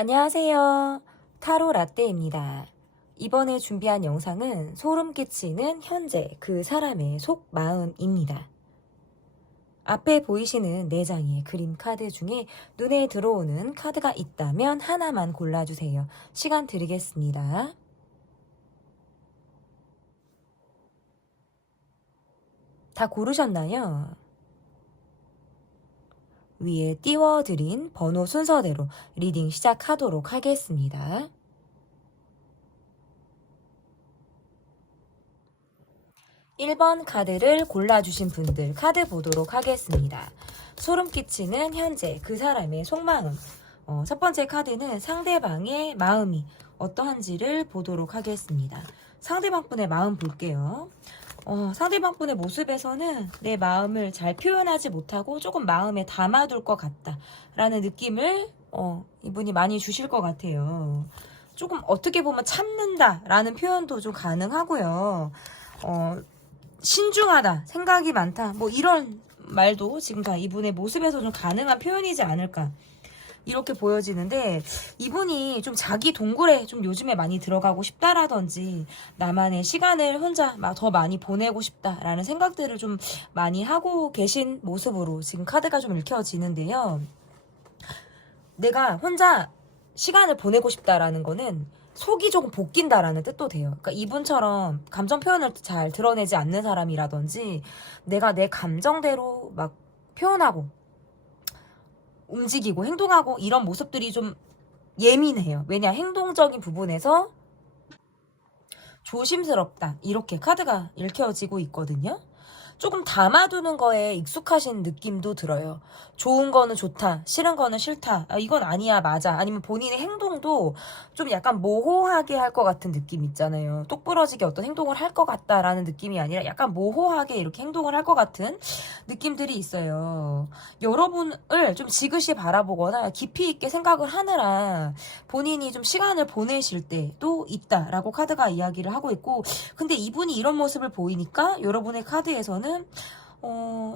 안녕하세요. 타로 라떼입니다. 이번에 준비한 영상은 소름 끼치는 현재 그 사람의 속마음입니다. 앞에 보이시는 4장의 그림 카드 중에 눈에 들어오는 카드가 있다면 하나만 골라주세요. 시간 드리겠습니다. 다 고르셨나요? 위에 띄워드린 번호 순서대로 리딩 시작하도록 하겠습니다. 1번 카드를 골라주신 분들 카드 보도록 하겠습니다. 소름 끼치는 현재 그 사람의 속마음. 첫 번째 카드는 상대방의 마음이 어떠한지를 보도록 하겠습니다. 상대방 분의 마음 볼게요. 상대방 분의 모습에서는 내 마음을 잘 표현하지 못하고 조금 마음에 담아둘 것 같다 라는 느낌을 이분이 많이 주실 것 같아요. 조금 어떻게 보면 참는다 라는 표현도 좀 가능하고요. 신중하다, 생각이 많다, 뭐 이런 말도 지금 다 이분의 모습에서 좀 가능한 표현이지 않을까 이렇게 보여지는데, 이분이 좀 자기 동굴에 좀 요즘에 많이 들어가고 싶다라든지 나만의 시간을 혼자 더 많이 보내고 싶다라는 생각들을 좀 많이 하고 계신 모습으로 지금 카드가 좀 읽혀지는데요. 내가 혼자 시간을 보내고 싶다라는 거는 속이 조금 볶인다라는 뜻도 돼요. 그러니까 이분처럼 감정 표현을 잘 드러내지 않는 사람이라든지 내가 내 감정대로 막 표현하고 움직이고 행동하고 이런 모습들이 좀 예민해요. 왜냐, 행동적인 부분에서 조심스럽다 이렇게 카드가 읽혀지고 있거든요. 조금 담아두는 거에 익숙하신 느낌도 들어요. 좋은 거는 좋다, 싫은 거는 싫다, 이건 아니야, 맞아. 아니면 본인의 행동도 좀 약간 모호하게 할 것 같은 느낌 있잖아요. 똑부러지게 어떤 행동을 할 것 같다라는 느낌이 아니라 약간 모호하게 이렇게 행동을 할 것 같은 느낌들이 있어요. 여러분을 좀 지그시 바라보거나 깊이 있게 생각을 하느라 본인이 좀 시간을 보내실 때도 있다라고 카드가 이야기를 하고 있고, 근데 이분이 이런 모습을 보이니까 여러분의 카드에서는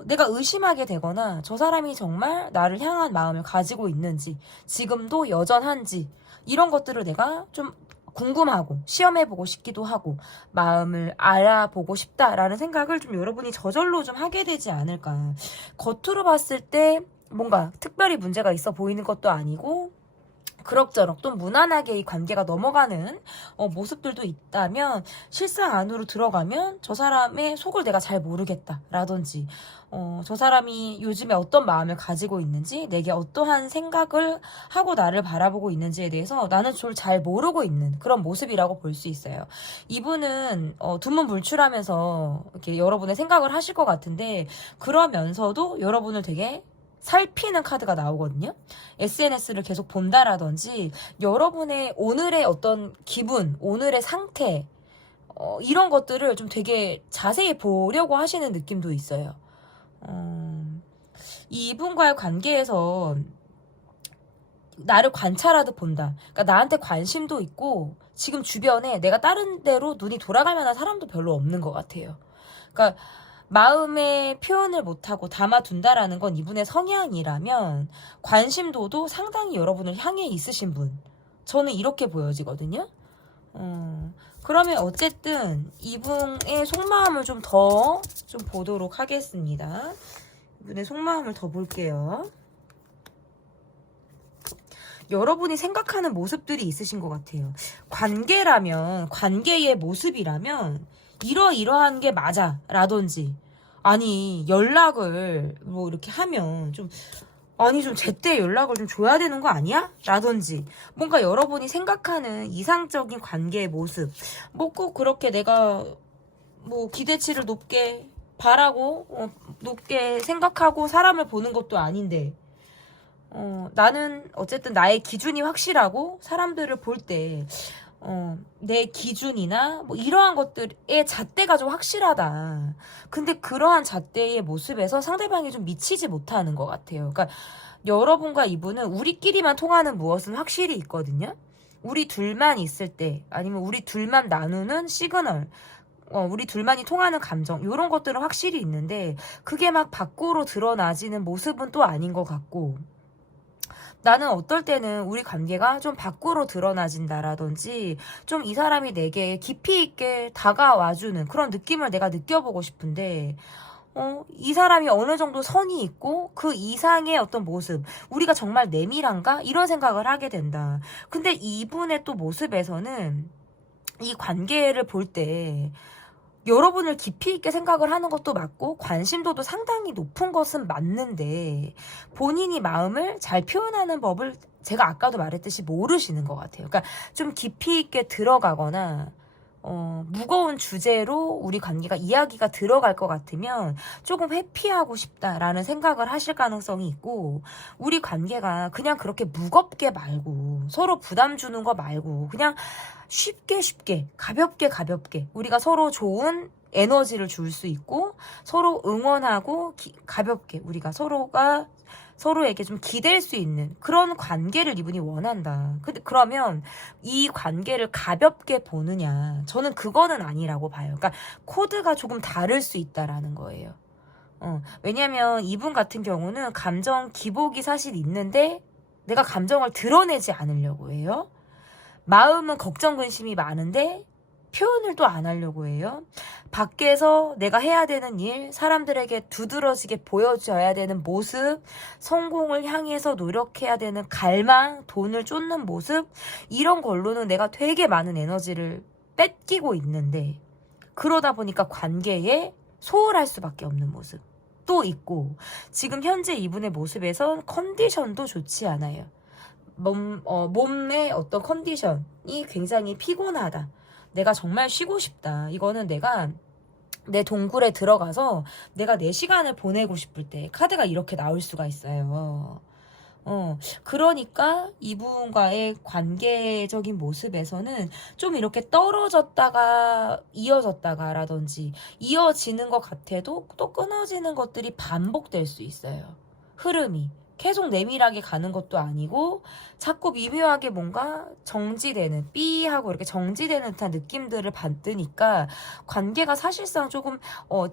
내가 의심하게 되거나 저 사람이 정말 나를 향한 마음을 가지고 있는지, 지금도 여전한지, 이런 것들을 내가 좀 궁금하고 시험해보고 싶기도 하고 마음을 알아보고 싶다라는 생각을 좀 여러분이 저절로 좀 하게 되지 않을까. 겉으로 봤을 때 뭔가 특별히 문제가 있어 보이는 것도 아니고 그럭저럭 또 무난하게 이 관계가 넘어가는 모습들도 있다면, 실상 안으로 들어가면 저 사람의 속을 내가 잘 모르겠다 라든지 저 사람이 요즘에 어떤 마음을 가지고 있는지, 내게 어떠한 생각을 하고 나를 바라보고 있는지에 대해서 나는 잘 모르고 있는 그런 모습이라고 볼 수 있어요. 이분은 두문불출하면서 이렇게 여러분의 생각을 하실 것 같은데, 그러면서도 여러분을 되게 살피는 카드가 나오거든요. SNS를 계속 본다라든지 여러분의 오늘의 어떤 기분, 오늘의 상태, 이런 것들을 좀 되게 자세히 보려고 하시는 느낌도 있어요. 이분과의 관계에서 나를 관찰하듯 본다. 그러니까 나한테 관심도 있고 지금 주변에 내가 다른 데로 눈이 돌아갈 만한 사람도 별로 없는 것 같아요. 그러니까 마음의 표현을 못하고 담아둔다라는 건 이분의 성향이라면 관심도도 상당히 여러분을 향해 있으신 분, 저는 이렇게 보여지거든요. 그러면 어쨌든 이분의 속마음을 좀 보도록 하겠습니다. 이분의 속마음을 더 볼게요. 여러분이 생각하는 모습들이 있으신 것 같아요. 관계라면, 관계의 모습이라면 이러이러한 게 맞아 라든지, 아니 연락을 뭐 이렇게 하면 좀 제때 연락을 좀 줘야 되는 거 아니야? 라든지, 뭔가 여러분이 생각하는 이상적인 관계의 모습, 뭐 꼭 그렇게 내가 뭐 기대치를 높게 바라고 높게 생각하고 사람을 보는 것도 아닌데, 나는 어쨌든 나의 기준이 확실하고 사람들을 볼 때 내 기준이나 뭐 이러한 것들의 잣대가 좀 확실하다. 근데 그러한 잣대의 모습에서 상대방이 좀 미치지 못하는 것 같아요. 그러니까 여러분과 이분은 우리끼리만 통하는 무엇은 확실히 있거든요. 우리 둘만 있을 때, 아니면 우리 둘만 나누는 시그널, 우리 둘만이 통하는 감정, 이런 것들은 확실히 있는데 그게 막 밖으로 드러나지는 모습은 또 아닌 것 같고, 나는 어떨 때는 우리 관계가 좀 밖으로 드러나진다라든지 좀 이 사람이 내게 깊이 있게 다가와주는 그런 느낌을 내가 느껴보고 싶은데 이 사람이 어느 정도 선이 있고 그 이상의 어떤 모습, 우리가 정말 내밀한가? 이런 생각을 하게 된다. 근데 이분의 또 모습에서는 이 관계를 볼 때 여러분을 깊이 있게 생각을 하는 것도 맞고 관심도도 상당히 높은 것은 맞는데 본인이 마음을 잘 표현하는 법을 제가 아까도 말했듯이 모르시는 것 같아요. 그러니까 좀 깊이 있게 들어가거나 무거운 주제로 우리 관계가 이야기가 들어갈 것 같으면 조금 회피하고 싶다라는 생각을 하실 가능성이 있고, 우리 관계가 그냥 그렇게 무겁게 말고 서로 부담 주는 거 말고 그냥 쉽게 가볍게 우리가 서로 좋은 에너지를 줄 수 있고 서로 응원하고 가볍게 우리가 서로에게 좀 기댈 수 있는 그런 관계를 이분이 원한다. 근데 그러면 이 관계를 가볍게 보느냐? 저는 그거는 아니라고 봐요. 그러니까 코드가 조금 다를 수 있다라는 거예요. 왜냐면 이분 같은 경우는 감정 기복이 사실 있는데 내가 감정을 드러내지 않으려고 해요. 마음은 걱정 근심이 많은데 표현을 또 안 하려고 해요. 밖에서 내가 해야 되는 일, 사람들에게 두드러지게 보여줘야 되는 모습, 성공을 향해서 노력해야 되는 갈망, 돈을 쫓는 모습, 이런 걸로는 내가 되게 많은 에너지를 뺏기고 있는데 그러다 보니까 관계에 소홀할 수밖에 없는 모습 또 있고, 지금 현재 이분의 모습에선 컨디션도 좋지 않아요. 몸의 어떤 컨디션이 굉장히 피곤하다. 내가 정말 쉬고 싶다. 이거는 내가 내 동굴에 들어가서 내가 내 시간을 보내고 싶을 때 카드가 이렇게 나올 수가 있어요. 그러니까 이분과의 관계적인 모습에서는 좀 이렇게 떨어졌다가 이어졌다가라든지 이어지는 것 같아도 또 끊어지는 것들이 반복될 수 있어요. 흐름이. 계속 내밀하게 가는 것도 아니고 자꾸 미묘하게 뭔가 정지되는 삐하고 이렇게 정지되는 듯한 느낌들을 받으니까 관계가 사실상 조금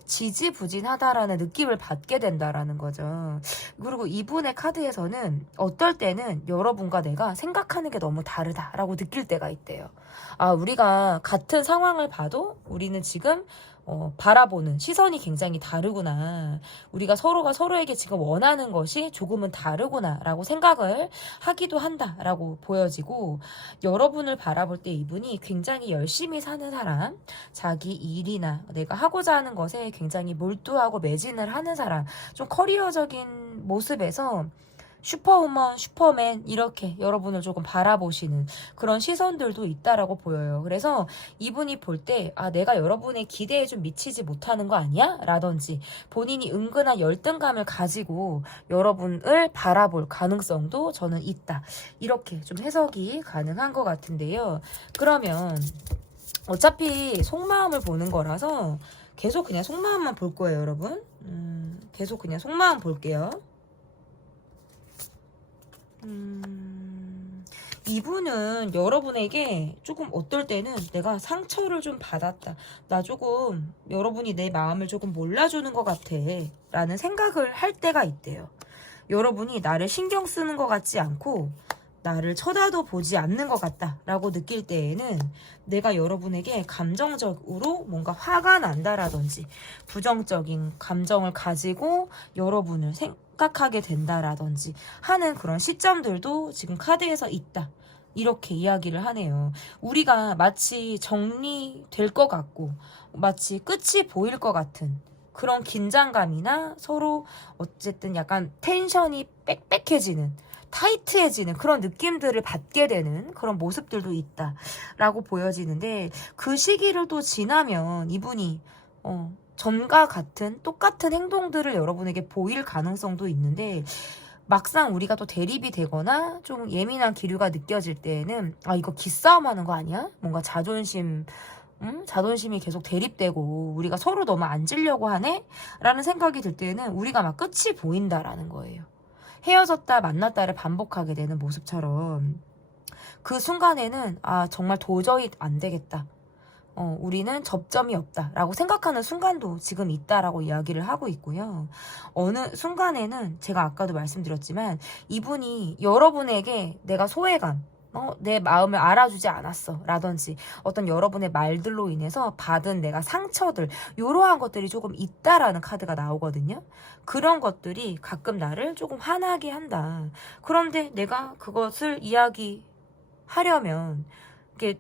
지지부진하다라는 느낌을 받게 된다라는 거죠. 그리고 이분의 카드에서는 어떨 때는 여러분과 내가 생각하는 게 너무 다르다라고 느낄 때가 있대요. 우리가 같은 상황을 봐도 우리는 지금 바라보는 시선이 굉장히 다르구나. 우리가 서로가 서로에게 지금 원하는 것이 조금은 다르구나 라고 생각을 하기도 한다라고 보여지고, 여러분을 바라볼 때 이분이 굉장히 열심히 사는 사람, 자기 일이나 내가 하고자 하는 것에 굉장히 몰두하고 매진을 하는 사람, 좀 커리어적인 모습에서 슈퍼우먼, 슈퍼맨 이렇게 여러분을 조금 바라보시는 그런 시선들도 있다라고 보여요. 그래서 이분이 볼 때 내가 여러분의 기대에 좀 미치지 못하는 거 아니야? 라든지 본인이 은근한 열등감을 가지고 여러분을 바라볼 가능성도 저는 있다. 이렇게 좀 해석이 가능한 것 같은데요. 그러면 어차피 속마음을 보는 거라서 계속 그냥 속마음만 볼 거예요, 여러분. 계속 그냥 속마음 볼게요. 이분은 여러분에게 조금 어떨 때는 내가 상처를 좀 받았다. 나 조금 여러분이 내 마음을 조금 몰라주는 것 같아. 라는 생각을 할 때가 있대요. 여러분이 나를 신경 쓰는 것 같지 않고 나를 쳐다도 보지 않는 것 같다 라고 느낄 때에는 내가 여러분에게 감정적으로 뭔가 화가 난다라든지 부정적인 감정을 가지고 여러분을 생각하게 된다라든지 하는 그런 시점들도 지금 카드에서 있다. 이렇게 이야기를 하네요. 우리가 마치 정리될 것 같고 마치 끝이 보일 것 같은 그런 긴장감이나 서로 어쨌든 약간 텐션이 빽빽해지는, 타이트해지는 그런 느낌들을 받게 되는 그런 모습들도 있다라고 보여지는데, 그 시기를 또 지나면 이분이 전과 같은 똑같은 행동들을 여러분에게 보일 가능성도 있는데, 막상 우리가 또 대립이 되거나 좀 예민한 기류가 느껴질 때에는 이거 기싸움 하는 거 아니야? 뭔가 자존심이 계속 대립되고 우리가 서로 너무 앉으려고 하네? 라는 생각이 들 때는 우리가 막 끝이 보인다라는 거예요. 헤어졌다 만났다를 반복하게 되는 모습처럼 그 순간에는 정말 도저히 안 되겠다. 우리는 접점이 없다라고 생각하는 순간도 지금 있다라고 이야기를 하고 있고요. 어느 순간에는 제가 아까도 말씀드렸지만 이분이 여러분에게 내가 소외감, 내 마음을 알아주지 않았어 라든지 어떤 여러분의 말들로 인해서 받은 내가 상처들, 이러한 것들이 조금 있다라는 카드가 나오거든요. 그런 것들이 가끔 나를 조금 화나게 한다. 그런데 내가 그것을 이야기하려면 이게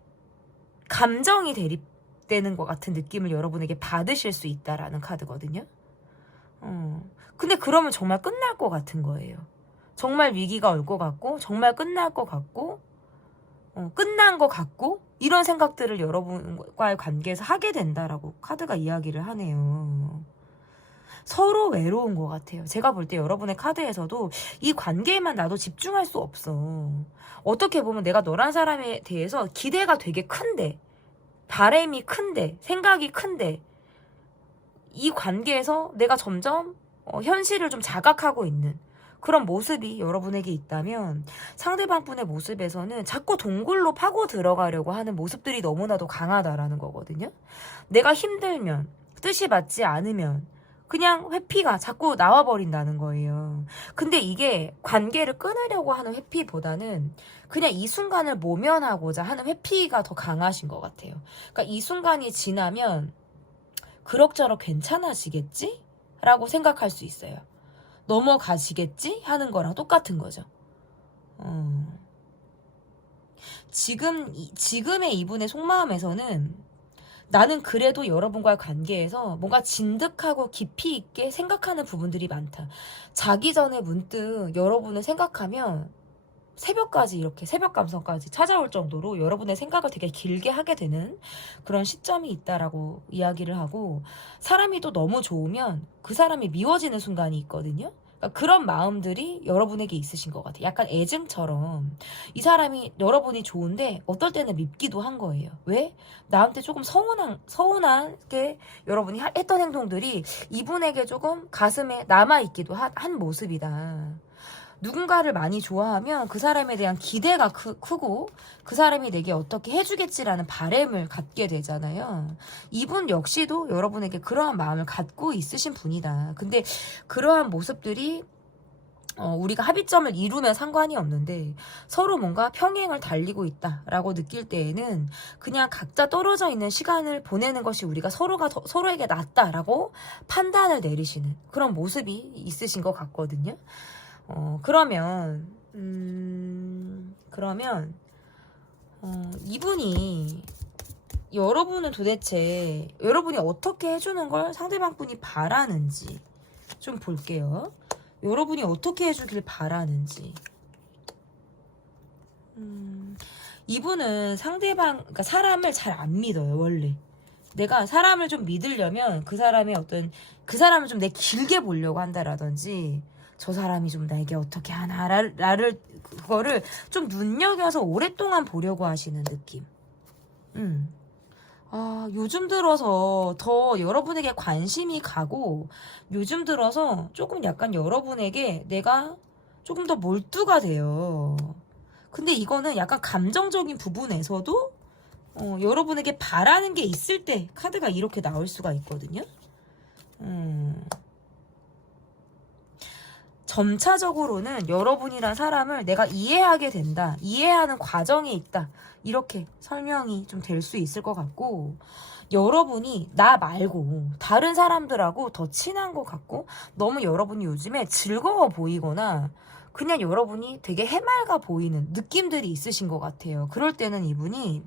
감정이 대립되는 것 같은 느낌을 여러분에게 받으실 수 있다라는 카드거든요. 근데 그러면 정말 끝날 것 같은 거예요. 정말 위기가 올 것 같고, 정말 끝날 것 같고, 끝난 것 같고, 이런 생각들을 여러분과의 관계에서 하게 된다라고 카드가 이야기를 하네요. 서로 외로운 것 같아요. 제가 볼 때 여러분의 카드에서도 이 관계에만 나도 집중할 수 없어. 어떻게 보면 내가 너란 사람에 대해서 기대가 되게 큰데, 바람이 큰데, 생각이 큰데, 이 관계에서 내가 점점 현실을 좀 자각하고 있는 그런 모습이 여러분에게 있다면 상대방 분의 모습에서는 자꾸 동굴로 파고 들어가려고 하는 모습들이 너무나도 강하다라는 거거든요. 내가 힘들면, 뜻이 맞지 않으면 그냥 회피가 자꾸 나와버린다는 거예요. 근데 이게 관계를 끊으려고 하는 회피보다는 그냥 이 순간을 모면하고자 하는 회피가 더 강하신 것 같아요. 그러니까 이 순간이 지나면 그럭저럭 괜찮아지겠지? 라고 생각할 수 있어요. 넘어가시겠지? 하는 거랑 똑같은 거죠. 지금의 이분의 속마음에서는 나는 그래도 여러분과의 관계에서 뭔가 진득하고 깊이 있게 생각하는 부분들이 많다. 자기 전에 문득 여러분을 생각하면 새벽까지 이렇게 새벽 감성까지 찾아올 정도로 여러분의 생각을 되게 길게 하게 되는 그런 시점이 있다라고 이야기를 하고 사람이 또 너무 좋으면 그 사람이 미워지는 순간이 있거든요. 그러니까 그런 마음들이 여러분에게 있으신 것 같아요. 약간 애증처럼 이 사람이 여러분이 좋은데 어떨 때는 밉기도 한 거예요. 왜? 나한테 조금 서운하게 여러분이 했던 행동들이 이분에게 조금 가슴에 남아있기도 한 모습이다. 누군가를 많이 좋아하면 그 사람에 대한 기대가 크고 그 사람이 내게 어떻게 해주겠지라는 바람을 갖게 되잖아요. 이분 역시도 여러분에게 그러한 마음을 갖고 있으신 분이다. 근데 그러한 모습들이 우리가 합의점을 이루면 상관이 없는데 서로 뭔가 평행을 달리고 있다라고 느낄 때에는 그냥 각자 떨어져 있는 시간을 보내는 것이 우리가 서로에게 낫다라고 판단을 내리시는 그런 모습이 있으신 것 같거든요. 그러면 이분이 여러분은 도대체 여러분이 어떻게 해주는 걸 상대방 분이 바라는지 좀 볼게요. 여러분이 어떻게 해주길 바라는지. 이분은 그러니까 사람을 잘 안 믿어요, 원래. 내가 사람을 좀 믿으려면 그 사람을 좀 내 길게 보려고 한다라든지, 저 사람이 좀 나에게 어떻게 하나, 그거를 좀 눈여겨서 오랫동안 보려고 하시는 느낌. 요즘 들어서 더 여러분에게 관심이 가고, 요즘 들어서 조금 약간 여러분에게 내가 조금 더 몰두가 돼요. 근데 이거는 약간 감정적인 부분에서도, 여러분에게 바라는 게 있을 때 카드가 이렇게 나올 수가 있거든요. 점차적으로는 여러분이란 사람을 내가 이해하게 된다. 이해하는 과정에 있다. 이렇게 설명이 좀 될 수 있을 것 같고, 여러분이 나 말고 다른 사람들하고 더 친한 것 같고, 너무 여러분이 요즘에 즐거워 보이거나 그냥 여러분이 되게 해맑아 보이는 느낌들이 있으신 것 같아요. 그럴 때는 이분이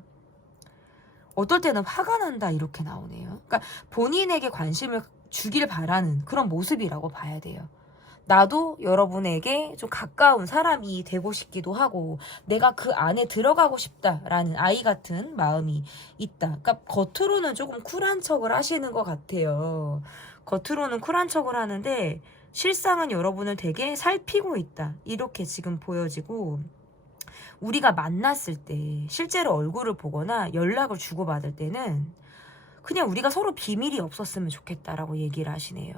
어떨 때는 화가 난다 이렇게 나오네요. 그러니까 본인에게 관심을 주길 바라는 그런 모습이라고 봐야 돼요. 나도 여러분에게 좀 가까운 사람이 되고 싶기도 하고 내가 그 안에 들어가고 싶다라는 아이 같은 마음이 있다. 그러니까 겉으로는 조금 쿨한 척을 하시는 것 같아요. 겉으로는 쿨한 척을 하는데 실상은 여러분을 되게 살피고 있다. 이렇게 지금 보여지고, 우리가 만났을 때 실제로 얼굴을 보거나 연락을 주고받을 때는 그냥 우리가 서로 비밀이 없었으면 좋겠다라고 얘기를 하시네요.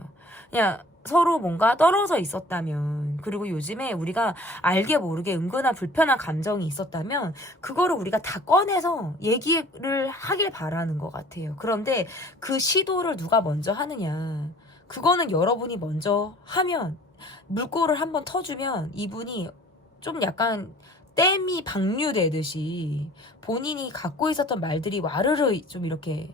그냥 서로 뭔가 떨어져 있었다면, 그리고 요즘에 우리가 알게 모르게 은근한 불편한 감정이 있었다면 그거를 우리가 다 꺼내서 얘기를 하길 바라는 것 같아요. 그런데 그 시도를 누가 먼저 하느냐, 그거는 여러분이 먼저 하면, 물꼬를 한번 터주면 이분이 좀 약간 댐이 방류되듯이 본인이 갖고 있었던 말들이 와르르 좀 이렇게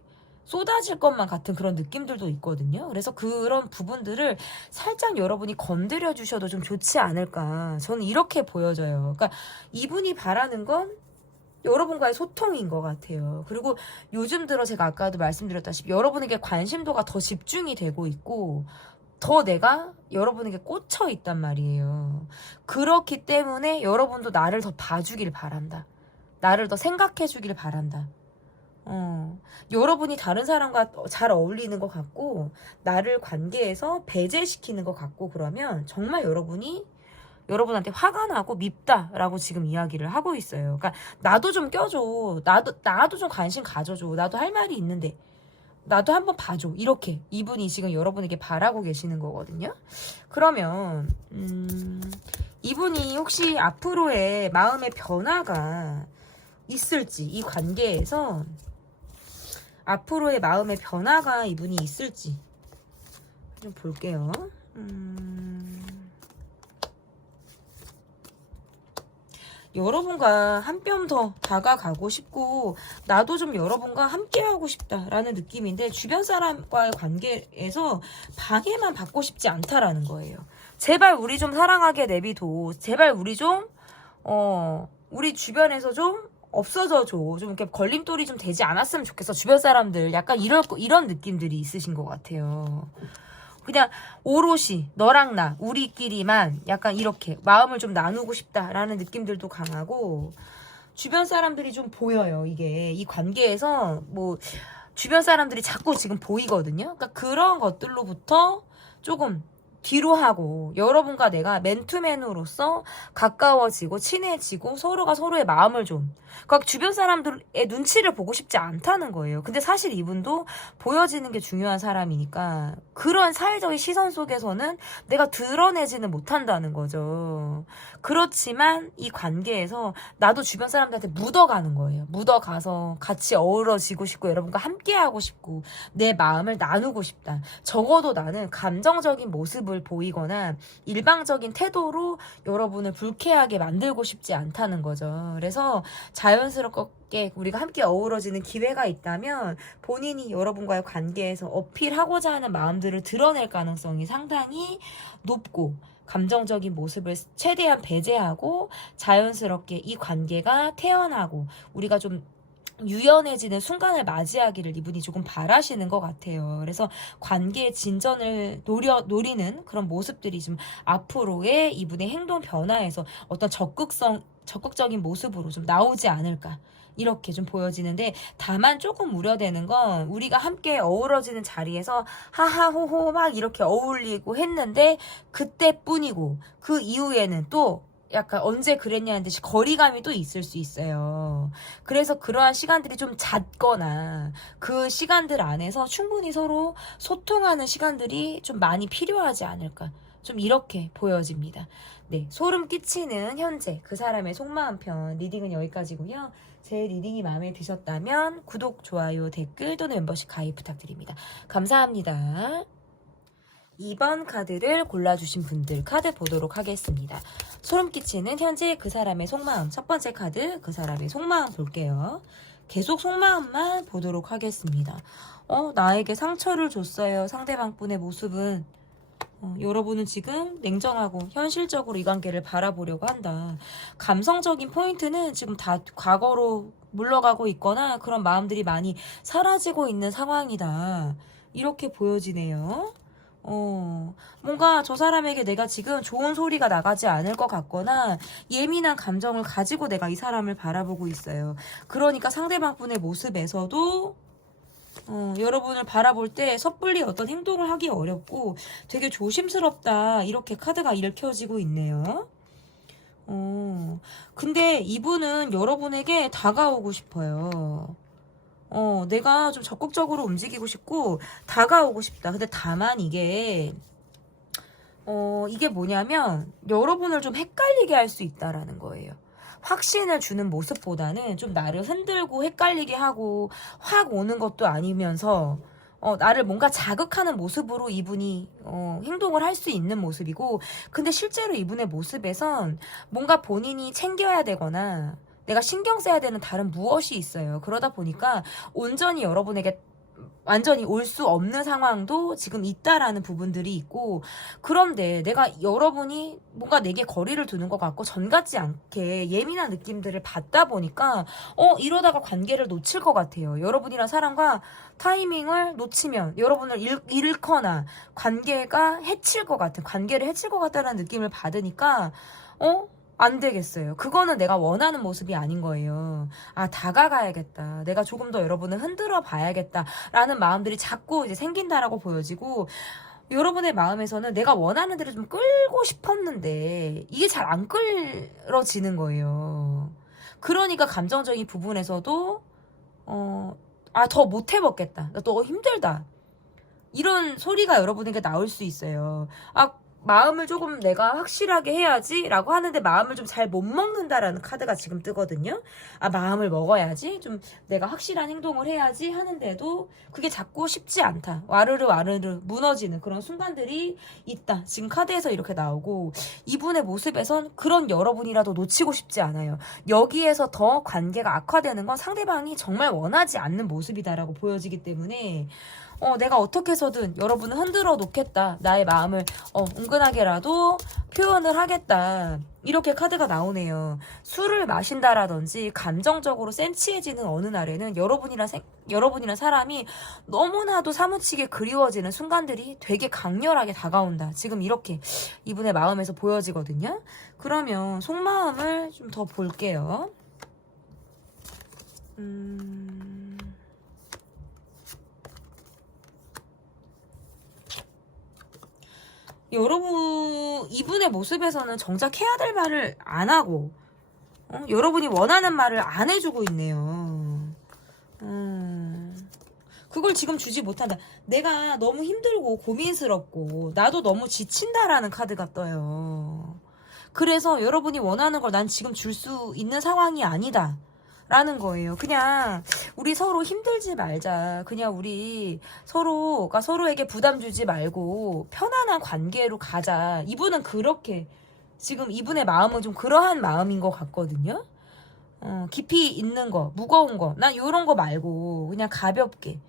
쏟아질 것만 같은 그런 느낌들도 있거든요. 그래서 그런 부분들을 살짝 여러분이 건드려 주셔도 좀 좋지 않을까. 저는 이렇게 보여져요. 그러니까 이분이 바라는 건 여러분과의 소통인 것 같아요. 그리고 요즘 들어 제가 아까도 말씀드렸다시피 여러분에게 관심도가 더 집중이 되고 있고, 더 내가 여러분에게 꽂혀 있단 말이에요. 그렇기 때문에 여러분도 나를 더 봐주길 바란다. 나를 더 생각해 주길 바란다. 여러분이 다른 사람과 잘 어울리는 것 같고, 나를 관계에서 배제시키는 것 같고, 그러면 정말 여러분한테 화가 나고 밉다라고 지금 이야기를 하고 있어요. 그러니까 나도 좀 껴줘. 나도 좀 관심 가져줘. 나도 할 말이 있는데. 나도 한번 봐줘. 이렇게 이분이 지금 여러분에게 바라고 계시는 거거든요. 그러면 이분이 혹시 앞으로의 마음의 변화가 있을지, 이 관계에서 앞으로의 마음의 변화가 이분이 있을지 좀 볼게요. 여러분과 한 뼘 더 다가가고 싶고, 나도 좀 여러분과 함께하고 싶다라는 느낌인데, 주변 사람과의 관계에서 방해만 받고 싶지 않다라는 거예요. 제발 우리 좀 사랑하게 내비둬. 제발 우리 좀 우리 주변에서 좀 없어져 줘. 좀 이렇게 걸림돌이 좀 되지 않았으면 좋겠어. 주변 사람들 약간 이런 느낌들이 있으신 것 같아요. 그냥 오롯이 너랑 나 우리끼리만 약간 이렇게 마음을 좀 나누고 싶다라는 느낌들도 강하고, 주변 사람들이 좀 보여요. 이게 이 관계에서 뭐 주변 사람들이 자꾸 지금 보이거든요. 그러니까 그런 것들로부터 조금 뒤로 하고, 여러분과 내가 맨투맨으로서 가까워지고 친해지고 서로가 서로의 마음을 좀, 그러니까 주변 사람들의 눈치를 보고 싶지 않다는 거예요. 근데 사실 이분도 보여지는 게 중요한 사람이니까 그런 사회적인 시선 속에서는 내가 드러내지는 못한다는 거죠. 그렇지만 이 관계에서 나도 주변 사람들한테 묻어가는 거예요. 묻어가서 같이 어우러지고 싶고, 여러분과 함께하고 싶고, 내 마음을 나누고 싶다. 적어도 나는 감정적인 모습을 보이거나 일방적인 태도로 여러분을 불쾌하게 만들고 싶지 않다는 거죠. 그래서 자연스럽게 우리가 함께 어우러지는 기회가 있다면 본인이 여러분과의 관계에서 어필하고자 하는 마음들을 드러낼 가능성이 상당히 높고, 감정적인 모습을 최대한 배제하고 자연스럽게 이 관계가 태어나고 우리가 좀 유연해지는 순간을 맞이하기를 이분이 조금 바라시는 것 같아요. 그래서 관계의 진전을 노리는 그런 모습들이 좀 앞으로의 이분의 행동 변화에서 어떤 적극적인 모습으로 좀 나오지 않을까, 이렇게 좀 보여지는데, 다만 조금 우려되는 건 우리가 함께 어우러지는 자리에서 하하호호 막 이렇게 어울리고 했는데 그때뿐이고, 그 이후에는 또 약간 언제 그랬냐는 듯이 거리감이 또 있을 수 있어요. 그래서 그러한 시간들이 좀 잦거나 그 시간들 안에서 충분히 서로 소통하는 시간들이 좀 많이 필요하지 않을까, 좀 이렇게 보여집니다. 네, 소름 끼치는 현재 그 사람의 속마음 편 리딩은 여기까지고요. 제 리딩이 마음에 드셨다면 구독, 좋아요, 댓글 또는 멤버십 가입 부탁드립니다. 감사합니다. 2번 카드를 골라주신 분들 카드 보도록 하겠습니다. 소름 끼치는 현재 그 사람의 속마음, 첫 번째 카드 그 사람의 속마음 볼게요. 계속 속마음만 보도록 하겠습니다. 나에게 상처를 줬어요. 상대방 분의 모습은 여러분은 지금 냉정하고 현실적으로 이 관계를 바라보려고 한다. 감성적인 포인트는 지금 다 과거로 물러가고 있거나 그런 마음들이 많이 사라지고 있는 상황이다. 이렇게 보여지네요. 뭔가 저 사람에게 내가 지금 좋은 소리가 나가지 않을 것 같거나 예민한 감정을 가지고 내가 이 사람을 바라보고 있어요. 그러니까 상대방 분의 모습에서도 여러분을 바라볼 때 섣불리 어떤 행동을 하기 어렵고 되게 조심스럽다, 이렇게 카드가 읽혀지고 있네요. 근데 이분은 여러분에게 다가오고 싶어요. 내가 좀 적극적으로 움직이고 싶고 다가오고 싶다. 근데 다만 이게 이게 뭐냐면 여러분을 좀 헷갈리게 할 수 있다라는 거예요. 확신을 주는 모습보다는 좀 나를 흔들고 헷갈리게 하고 확 오는 것도 아니면서 나를 뭔가 자극하는 모습으로 이분이 행동을 할 수 있는 모습이고, 근데 실제로 이분의 모습에선 뭔가 본인이 챙겨야 되거나 내가 신경 써야 되는 다른 무엇이 있어요. 그러다 보니까 온전히 여러분에게 완전히 올 수 없는 상황도 지금 있다라는 부분들이 있고, 그런데 내가 여러분이 뭔가 내게 거리를 두는 것 같고 전 같지 않게 예민한 느낌들을 받다 보니까 이러다가 관계를 놓칠 것 같아요. 여러분이랑 사람과 타이밍을 놓치면 여러분을 잃거나 관계가 해칠 것 같은, 관계를 해칠 것 같다는 느낌을 받으니까 안 되겠어요. 그거는 내가 원하는 모습이 아닌 거예요. 다가가야겠다. 내가 조금 더 여러분을 흔들어 봐야겠다. 라는 마음들이 자꾸 이제 생긴다라고 보여지고, 여러분의 마음에서는 내가 원하는 대로 좀 끌고 싶었는데, 이게 잘 안 끌어지는 거예요. 그러니까 감정적인 부분에서도, 더 못 해먹겠다. 나 너 힘들다. 이런 소리가 여러분에게 나올 수 있어요. 마음을 조금 내가 확실하게 해야지 라고 하는데 마음을 좀 잘 못 먹는다라는 카드가 지금 뜨거든요. 마음을 먹어야지, 좀 내가 확실한 행동을 해야지 하는데도 그게 자꾸 쉽지 않다. 와르르 와르르 무너지는 그런 순간들이 있다. 지금 카드에서 이렇게 나오고, 이분의 모습에선 그런 여러분이라도 놓치고 싶지 않아요. 여기에서 더 관계가 악화되는 건 상대방이 정말 원하지 않는 모습이다라고 보여지기 때문에 내가 어떻게 해서든 여러분을 흔들어 놓겠다. 나의 마음을 은근하게라도 표현을 하겠다. 이렇게 카드가 나오네요. 술을 마신다라든지 감정적으로 센치해지는 어느 날에는 여러분이란 사람이 너무나도 사무치게 그리워지는 순간들이 되게 강렬하게 다가온다. 지금 이렇게 이분의 마음에서 보여지거든요. 그러면 속마음을 좀 더 볼게요. 여러분, 이분의 모습에서는 정작 해야 될 말을 안 하고, 여러분이 원하는 말을 안 해주고 있네요. 그걸 지금 주지 못한다. 내가 너무 힘들고 고민스럽고, 나도 너무 지친다라는 카드가 떠요. 그래서 여러분이 원하는 걸 난 지금 줄 수 있는 상황이 아니다. 라는 거예요. 그냥 우리 서로 힘들지 말자. 그냥 우리 서로가 서로에게 부담 주지 말고 편안한 관계로 가자. 이분은 그렇게, 지금 이분의 마음은 좀 그러한 마음인 것 같거든요. 깊이 있는 거, 무거운 거, 난 이런 거 말고 그냥 가볍게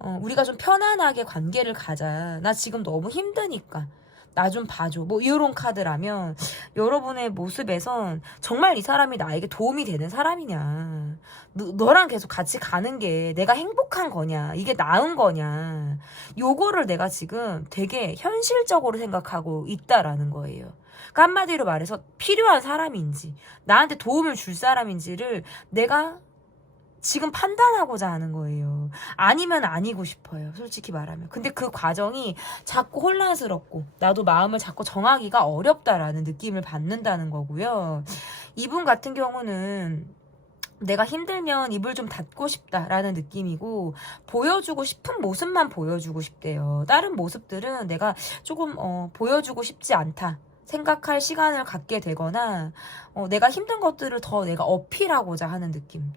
우리가 좀 편안하게 관계를 가자. 나 지금 너무 힘드니까 나 좀 봐줘. 뭐 이런 카드라면 여러분의 모습에선 정말 이 사람이 나에게 도움이 되는 사람이냐, 너랑 계속 같이 가는 게 내가 행복한 거냐, 이게 나은 거냐, 요거를 내가 지금 되게 현실적으로 생각하고 있다라는 거예요. 그러니까 한마디로 말해서 필요한 사람인지 나한테 도움을 줄 사람인지를 내가 지금 판단하고자 하는 거예요. 아니면 아니고 싶어요. 솔직히 말하면. 근데 그 과정이 자꾸 혼란스럽고 나도 마음을 자꾸 정하기가 어렵다라는 느낌을 받는다는 거고요. 이분 같은 경우는 내가 힘들면 입을 좀 닫고 싶다라는 느낌이고, 보여주고 싶은 모습만 보여주고 싶대요. 다른 모습들은 내가 조금 보여주고 싶지 않다 생각할 시간을 갖게 되거나 내가 힘든 것들을 더 내가 어필하고자 하는 느낌.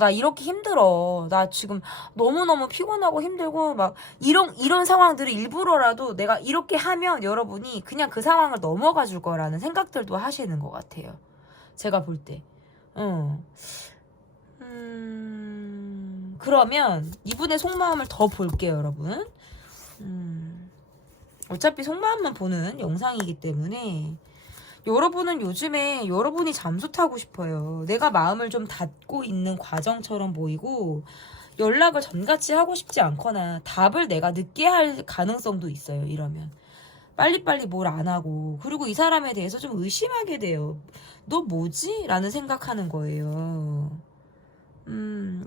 나 이렇게 힘들어. 나 지금 너무너무 피곤하고 힘들고 막 이런 상황들을 일부러라도 내가 이렇게 하면 여러분이 그냥 그 상황을 넘어가 줄 거라는 생각들도 하시는 것 같아요. 제가 볼 때. 그러면 이분의 속마음을 더 볼게요, 여러분. 어차피 속마음만 보는 영상이기 때문에 여러분은 요즘에 여러분이 잠수 타고 싶어요. 내가 마음을 좀 닫고 있는 과정처럼 보이고, 연락을 전같이 하고 싶지 않거나 답을 내가 늦게 할 가능성도 있어요. 이러면 빨리빨리 뭘 안 하고, 그리고 이 사람에 대해서 좀 의심하게 돼요. 너 뭐지? 라는 생각하는 거예요.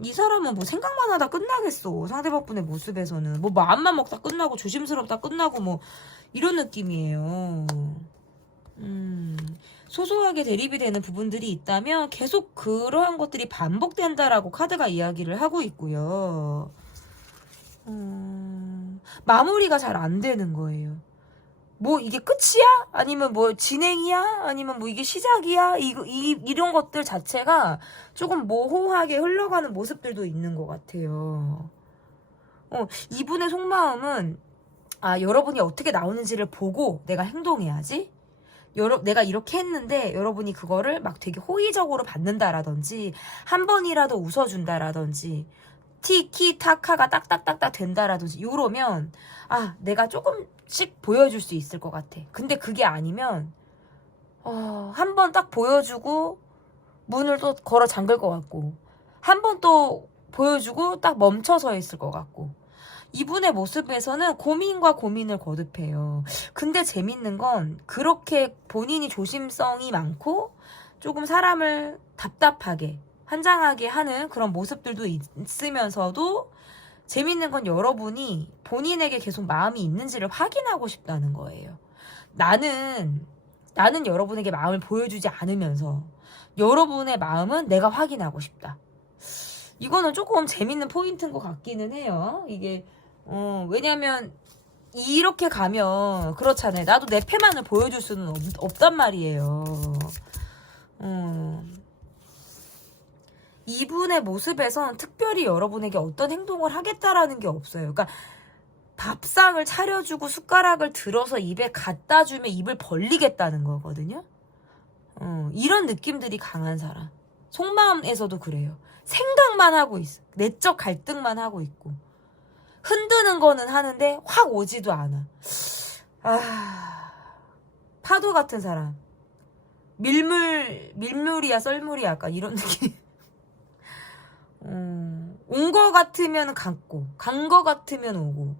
이 사람은 뭐 생각만 하다 끝나겠어. 상대방분의 모습에서는 뭐 마음만 먹다 끝나고 조심스럽다 끝나고 뭐 이런 느낌이에요. 소소하게 대립이 되는 부분들이 있다면 계속 그러한 것들이 반복된다라고 카드가 이야기를 하고 있고요. 마무리가 잘 안 되는 거예요. 뭐 이게 끝이야? 아니면 뭐 진행이야? 아니면 뭐 이게 시작이야? 이런 것들 자체가 조금 모호하게 흘러가는 모습들도 있는 것 같아요. 이분의 속마음은 여러분이 어떻게 나오는지를 보고 내가 행동해야지. 내가 이렇게 했는데 여러분이 그거를 막 되게 호의적으로 받는다라든지 한 번이라도 웃어준다라든지 티키타카가 딱딱딱딱 된다라든지 요러면 내가 조금씩 보여줄 수 있을 것 같아. 근데 그게 아니면 한 번 딱 보여주고 문을 또 걸어 잠글 것 같고 한 번 또 보여주고 딱 멈춰서 있을 것 같고 이분의 모습에서는 고민과 고민을 거듭해요. 근데 재밌는 건 그렇게 본인이 조심성이 많고 조금 사람을 답답하게 환장하게 하는 그런 모습들도 있으면서도 재밌는 건 여러분이 본인에게 계속 마음이 있는지를 확인하고 싶다는 거예요. 나는 여러분에게 마음을 보여주지 않으면서 여러분의 마음은 내가 확인하고 싶다. 이거는 조금 재밌는 포인트인 것 같기는 해요. 이게 왜냐면 이렇게 가면 그렇잖아요. 나도 내 패만을 보여줄 수는 없단 말이에요. 이분의 모습에선 특별히 여러분에게 어떤 행동을 하겠다라는 게 없어요. 그러니까 밥상을 차려주고 숟가락을 들어서 입에 갖다 주면 입을 벌리겠다는 거거든요. 이런 느낌들이 강한 사람. 속마음에서도 그래요. 생각만 하고 있어. 내적 갈등만 하고 있고. 흔드는 거는 하는데 확 오지도 않아. 파도 같은 사람. 밀물이야 썰물이야 약간 이런 느낌. 온 거 같으면 갔고 간 거 같으면 오고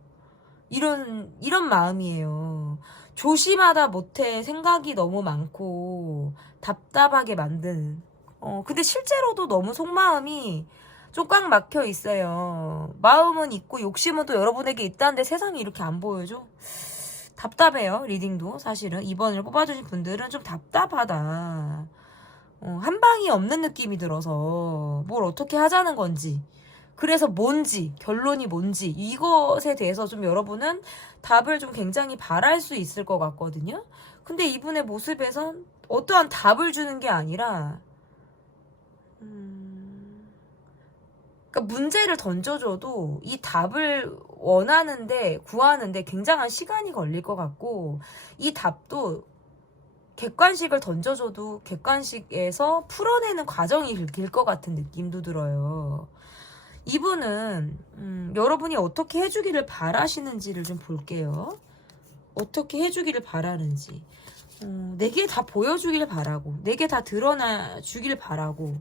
이런 마음이에요. 조심하다 못해 생각이 너무 많고 답답하게 만드는. 근데 실제로도 너무 속마음이 좀 꽉 막혀 있어요. 마음은 있고 욕심은 또 여러분에게 있다는데 세상이 이렇게 안 보여줘? 답답해요. 리딩도 사실은 이번을 뽑아주신 분들은 좀 답답하다. 한 방이 없는 느낌이 들어서 뭘 어떻게 하자는 건지, 그래서 뭔지, 결론이 뭔지 이것에 대해서 좀 여러분은 답을 좀 굉장히 바랄 수 있을 것 같거든요. 근데 이분의 모습에선 어떠한 답을 주는 게 아니라 그러니까 문제를 던져줘도 이 답을 구하는데 굉장한 시간이 걸릴 것 같고, 이 답도 객관식을 던져줘도 객관식에서 풀어내는 과정이 길 것 같은 느낌도 들어요. 이분은 여러분이 어떻게 해주기를 바라시는지를 좀 볼게요. 어떻게 해주기를 바라는지. 내게 다 보여주길 바라고, 내게 다 드러나 주길 바라고,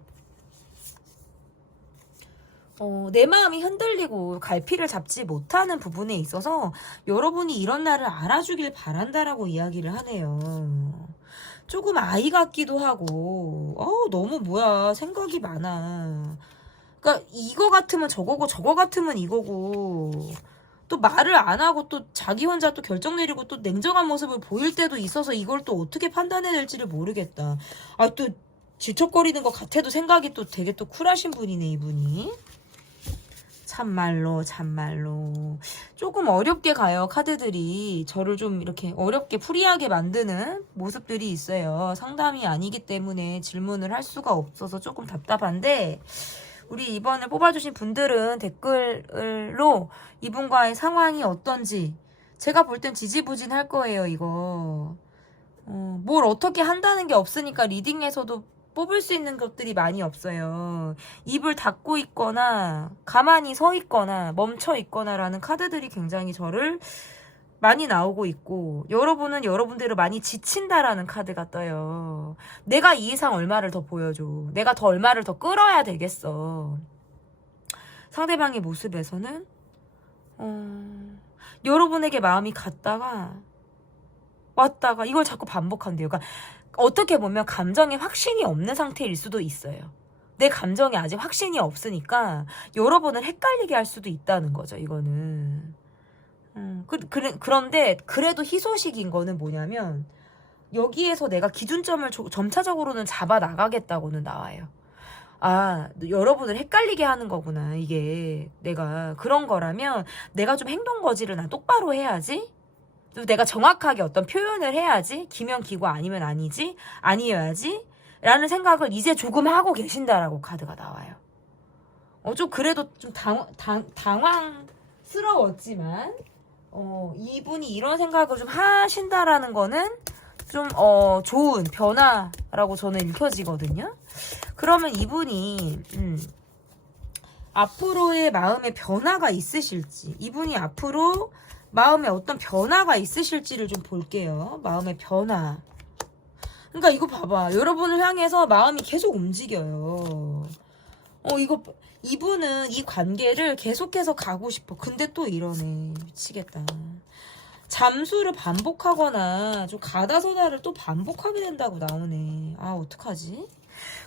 내 마음이 흔들리고 갈피를 잡지 못하는 부분에 있어서 여러분이 이런 나를 알아주길 바란다라고 이야기를 하네요. 조금 아이 같기도 하고, 너무 뭐야, 생각이 많아. 그러니까 이거 같으면 저거고 저거 같으면 이거고, 또 말을 안 하고 또 자기 혼자 또 결정 내리고 또 냉정한 모습을 보일 때도 있어서 이걸 또 어떻게 판단해야 될지를 모르겠다. 또 질척거리는 것 같아도 생각이 또 되게 또 쿨하신 분이네, 이분이. 참말로 조금 어렵게 가요. 카드들이 저를 좀 이렇게 어렵게 풀이하게 만드는 모습들이 있어요. 상담이 아니기 때문에 질문을 할 수가 없어서 조금 답답한데, 우리 이번에 뽑아주신 분들은 댓글로 이분과의 상황이 어떤지, 제가 볼 땐 지지부진할 거예요. 이거 뭘 어떻게 한다는 게 없으니까 리딩에서도 뽑을 수 있는 것들이 많이 없어요. 입을 닫고 있거나 가만히 서 있거나 멈춰 있거나 라는 카드들이 굉장히 저를 많이 나오고 있고, 여러분은 여러분대로 많이 지친다라는 카드가 떠요. 내가 이 이상 얼마를 더 보여줘. 내가 더 얼마를 더 끌어야 되겠어. 상대방의 모습에서는 여러분에게 마음이 갔다가 왔다가 이걸 자꾸 반복한대요. 그러니까 어떻게 보면 감정에 확신이 없는 상태일 수도 있어요. 내 감정에 아직 확신이 없으니까 여러분을 헷갈리게 할 수도 있다는 거죠. 이거는. 그런데 그래도 희소식인 거는 뭐냐면, 여기에서 내가 기준점을 점차적으로는 잡아 나가겠다고는 나와요. 여러분을 헷갈리게 하는 거구나. 이게 내가 그런 거라면 내가 좀 행동 거지를 난 똑바로 해야지. 또 내가 정확하게 어떤 표현을 해야지. 기면 기고 아니면 아니지. 아니어야지. 라는 생각을 이제 조금 하고 계신다라고 카드가 나와요. 좀 그래도 좀 당황스러웠지만, 이분이 이런 생각을 좀 하신다라는 거는 좀, 좋은 변화라고 저는 읽혀지거든요. 그러면 이분이, 앞으로의 마음의 변화가 있으실지, 이분이 앞으로 마음에 어떤 변화가 있으실지를 좀 볼게요. 마음의 변화. 그러니까 이거 봐봐. 여러분을 향해서 마음이 계속 움직여요. 이분은 이 관계를 계속해서 가고 싶어. 근데 또 이러네. 미치겠다. 잠수를 반복하거나 좀 가다서다를 또 반복하게 된다고 나오네. 아, 어떡하지?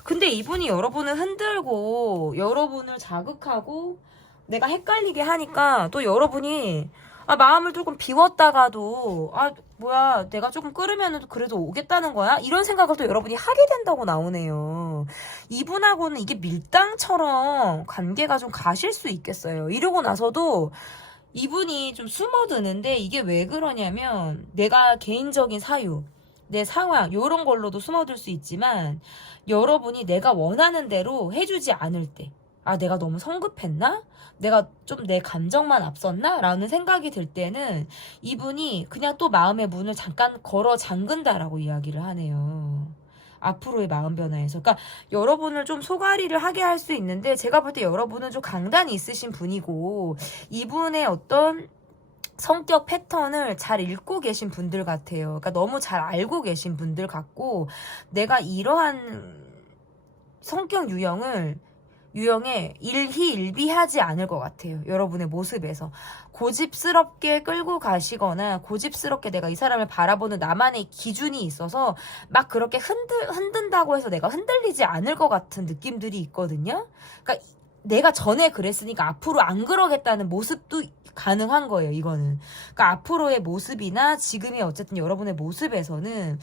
근데 이분이 여러분을 흔들고 여러분을 자극하고 내가 헷갈리게 하니까 또 여러분이 마음을 조금 비웠다가도 뭐야 내가 조금 끓으면 그래도 오겠다는 거야? 이런 생각을 또 여러분이 하게 된다고 나오네요. 이분하고는 이게 밀당처럼 관계가 좀 가실 수 있겠어요. 이러고 나서도 이분이 좀 숨어드는데 이게 왜 그러냐면 내가 개인적인 사유, 내 상황 이런 걸로도 숨어들 수 있지만 여러분이 내가 원하는 대로 해주지 않을 때 내가 너무 성급했나? 내가 좀 내 감정만 앞섰나? 라는 생각이 들 때는 이분이 그냥 또 마음의 문을 잠깐 걸어 잠근다라고 이야기를 하네요. 앞으로의 마음 변화에서. 그러니까 여러분을 좀 소가리를 하게 할 수 있는데 제가 볼 때 여러분은 좀 강단이 있으신 분이고 이분의 어떤 성격 패턴을 잘 읽고 계신 분들 같아요. 그러니까 너무 잘 알고 계신 분들 같고 내가 이러한 성격 유형에 일희일비하지 않을 것 같아요. 여러분의 모습에서. 고집스럽게 끌고 가시거나 고집스럽게 내가 이 사람을 바라보는 나만의 기준이 있어서 막 그렇게 흔든다고 해서 내가 흔들리지 않을 것 같은 느낌들이 있거든요. 그러니까 내가 전에 그랬으니까 앞으로 안 그러겠다는 모습도 가능한 거예요, 이거는. 그러니까 앞으로의 모습이나 지금의 어쨌든 여러분의 모습에서는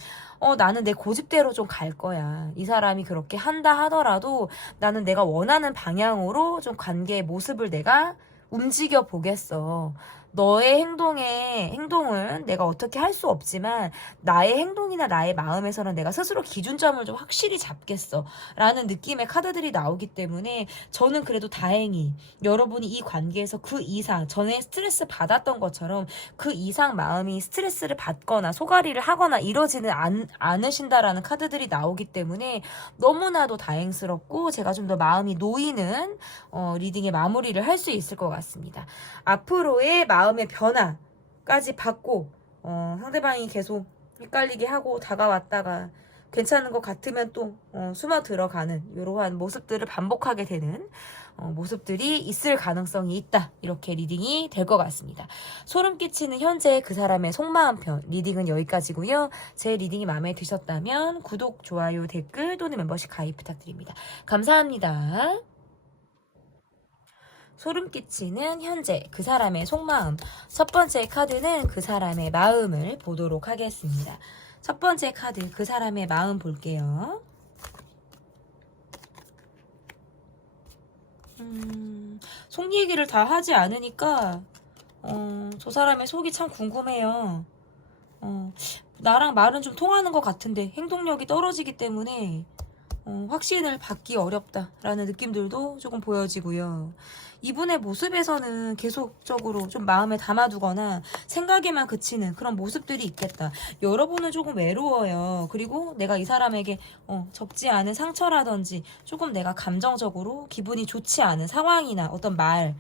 나는 내 고집대로 좀 갈 거야. 이 사람이 그렇게 한다 하더라도 나는 내가 원하는 방향으로 좀 관계의 모습을 내가 움직여 보겠어. 너의 행동을 내가 어떻게 할 수 없지만 나의 행동이나 나의 마음에서는 내가 스스로 기준점을 좀 확실히 잡겠어 라는 느낌의 카드들이 나오기 때문에 저는 그래도 다행히 여러분이 이 관계에서 그 이상 전에 스트레스 받았던 것처럼 그 이상 마음이 스트레스를 받거나 소가리를 하거나 이러지는 않으신다라는 카드들이 나오기 때문에 너무나도 다행스럽고 제가 좀 더 마음이 놓이는 리딩의 마무리를 할 수 있을 것 같습니다. 앞으로의 마음의 변화까지 받고 상대방이 계속 헷갈리게 하고 다가왔다가 괜찮은 것 같으면 또 숨어 들어가는 이러한 모습들을 반복하게 되는 모습들이 있을 가능성이 있다. 이렇게 리딩이 될 것 같습니다. 소름 끼치는 현재 그 사람의 속마음 편 리딩은 여기까지고요. 제 리딩이 마음에 드셨다면 구독, 좋아요, 댓글 또는 멤버십 가입 부탁드립니다. 감사합니다. 소름 끼치는 현재 그 사람의 속마음. 첫 번째 카드는 그 사람의 마음을 보도록 하겠습니다. 첫 번째 카드 그 사람의 마음 볼게요. 속 얘기를 다 하지 않으니까 저 사람의 속이 참 궁금해요. 나랑 말은 좀 통하는 것 같은데 행동력이 떨어지기 때문에 확신을 받기 어렵다라는 느낌들도 조금 보여지고요. 이분의 모습에서는 계속적으로 좀 마음에 담아두거나 생각에만 그치는 그런 모습들이 있겠다. 여러분은 조금 외로워요. 그리고 내가 이 사람에게 적지 않은 상처라든지 조금 내가 감정적으로 기분이 좋지 않은 상황이나 어떤 말이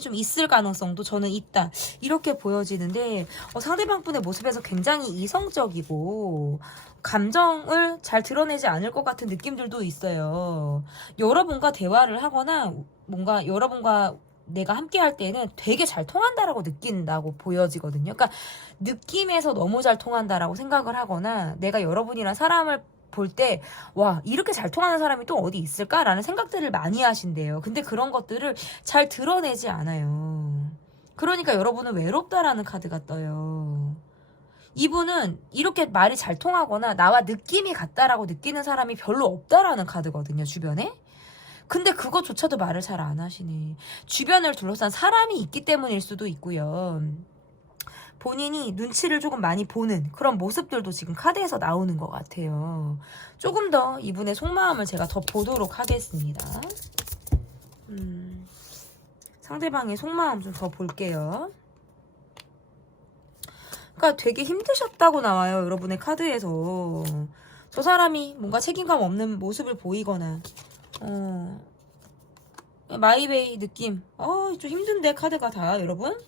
좀 있을 가능성도 저는 있다. 이렇게 보여지는데 상대방 분의 모습에서 굉장히 이성적이고 감정을 잘 드러내지 않을 것 같은 느낌들도 있어요. 여러분과 대화를 하거나 뭔가 여러분과 내가 함께 할 때는 되게 잘 통한다라고 느낀다고 보여지거든요. 그러니까 느낌에서 너무 잘 통한다라고 생각을 하거나 내가 여러분이랑 사람을 볼 때 와 이렇게 잘 통하는 사람이 또 어디 있을까라는 생각들을 많이 하신대요. 근데 그런 것들을 잘 드러내지 않아요. 그러니까 여러분은 외롭다라는 카드가 떠요. 이분은 이렇게 말이 잘 통하거나 나와 느낌이 같다라고 느끼는 사람이 별로 없다라는 카드거든요, 주변에. 근데 그거조차도 말을 잘 안 하시네. 주변을 둘러싼 사람이 있기 때문일 수도 있고요. 본인이 눈치를 조금 많이 보는 그런 모습들도 지금 카드에서 나오는 것 같아요. 조금 더 이분의 속마음을 제가 더 보도록 하겠습니다. 상대방의 속마음 좀 더 볼게요. 그러니까 되게 힘드셨다고 나와요. 여러분의 카드에서. 저 사람이 뭔가 책임감 없는 모습을 보이거나 마이웨이 느낌. 좀 힘든데 카드가 다 여러분.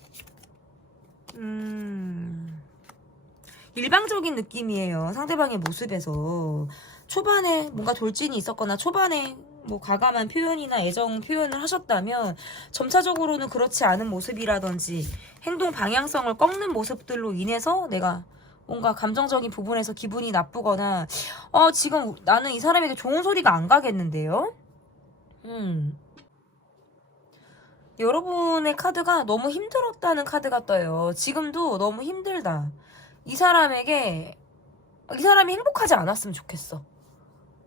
일방적인 느낌이에요. 상대방의 모습에서. 초반에 뭔가 돌진이 있었거나 초반에 뭐 과감한 표현이나 애정 표현을 하셨다면 점차적으로는 그렇지 않은 모습이라든지 행동 방향성을 꺾는 모습들로 인해서 내가 뭔가 감정적인 부분에서 기분이 나쁘거나 지금 나는 이 사람에게 좋은 소리가 안 가겠는데요. 여러분의 카드가 너무 힘들었다는 카드가 떠요. 지금도 너무 힘들다. 이 사람이 행복하지 않았으면 좋겠어.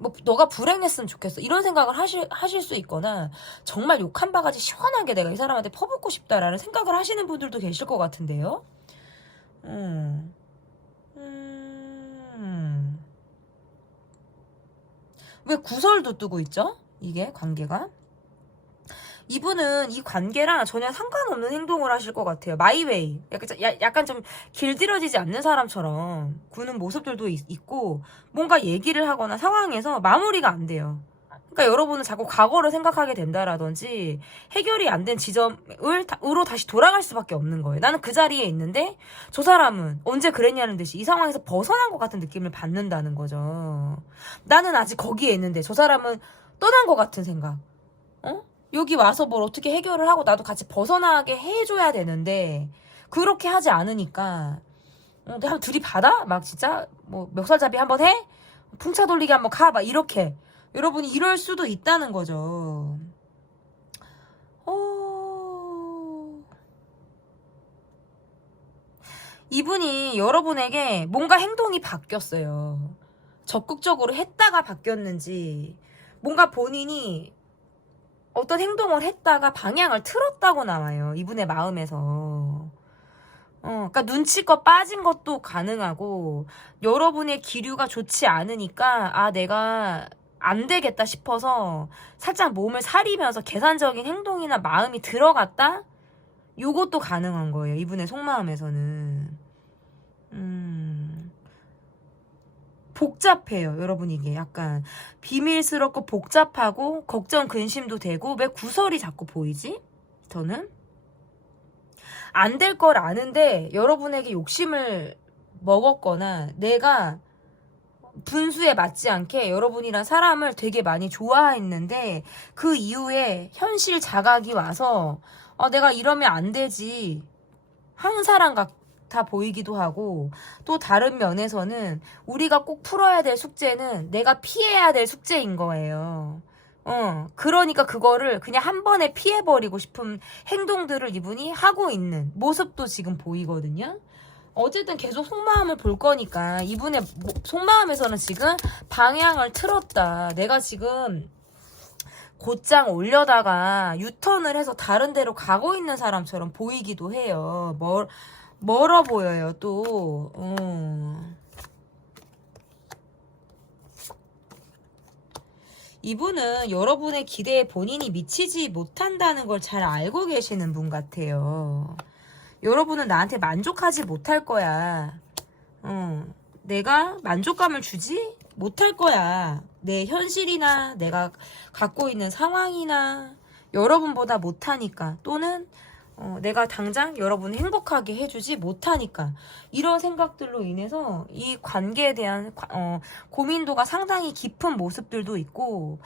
뭐 너가 불행했으면 좋겠어. 이런 생각을 하실 수 있거나 정말 욕 한 바가지 시원하게 내가 이 사람한테 퍼붓고 싶다라는 생각을 하시는 분들도 계실 것 같은데요. 왜 구설도 뜨고 있죠? 이게 관계가. 이분은 이 관계랑 전혀 상관없는 행동을 하실 것 같아요. 마이웨이. 약간 좀 길들여지지 않는 사람처럼 구는 모습들도 있고 뭔가 얘기를 하거나 상황에서 마무리가 안 돼요. 그러니까 여러분은 자꾸 과거를 생각하게 된다라든지 해결이 안 된 지점으로 다시 돌아갈 수밖에 없는 거예요. 나는 그 자리에 있는데 저 사람은 언제 그랬냐는 듯이 이 상황에서 벗어난 것 같은 느낌을 받는다는 거죠. 나는 아직 거기에 있는데 저 사람은 떠난 것 같은 생각. 여기 와서 뭘 어떻게 해결을 하고 나도 같이 벗어나게 해줘야 되는데 그렇게 하지 않으니까 한번 들이받아? 막 진짜 뭐 멱살잡이 한번 해? 풍차 돌리기 한번 가? 막 이렇게 여러분이 이럴 수도 있다는 거죠. 이분이 여러분에게 뭔가 행동이 바뀌었어요. 적극적으로 했다가 바뀌었는지 뭔가 본인이 어떤 행동을 했다가 방향을 틀었다고 나와요. 이분의 마음에서. 그러니까 눈치껏 빠진 것도 가능하고 여러분의 기류가 좋지 않으니까 내가 안 되겠다 싶어서 살짝 몸을 사리면서 계산적인 행동이나 마음이 들어갔다? 요것도 가능한 거예요. 이분의 속마음에서는. 복잡해요. 여러분 이게 약간 비밀스럽고 복잡하고 걱정 근심도 되고 왜 구설이 자꾸 보이지? 저는 안 될 걸 아는데 여러분에게 욕심을 먹었거나 내가 분수에 맞지 않게 여러분이란 사람을 되게 많이 좋아했는데 그 이후에 현실 자각이 와서 내가 이러면 안 되지 한 사람 같아 보이기도 하고 또 다른 면에서는 우리가 꼭 풀어야 될 숙제는 내가 피해야 될 숙제인 거예요. 그러니까 그거를 그냥 한 번에 피해버리고 싶은 행동들을 이분이 하고 있는 모습도 지금 보이거든요. 어쨌든 계속 속마음을 볼 거니까 이분의 속마음에서는 지금 방향을 틀었다. 내가 지금 곧장 올려다가 유턴을 해서 다른 데로 가고 있는 사람처럼 보이기도 해요. 멀어 보여요, 또. 이분은 여러분의 기대에 본인이 미치지 못한다는 걸 잘 알고 계시는 분 같아요. 여러분은 나한테 만족하지 못할 거야. 내가 만족감을 주지 못할 거야. 내 현실이나 내가 갖고 있는 상황이나 여러분보다 못하니까 또는 내가 당장 여러분을 행복하게 해주지 못하니까 이런 생각들로 인해서 이 관계에 대한 고민도가 상당히 깊은 모습들도 있고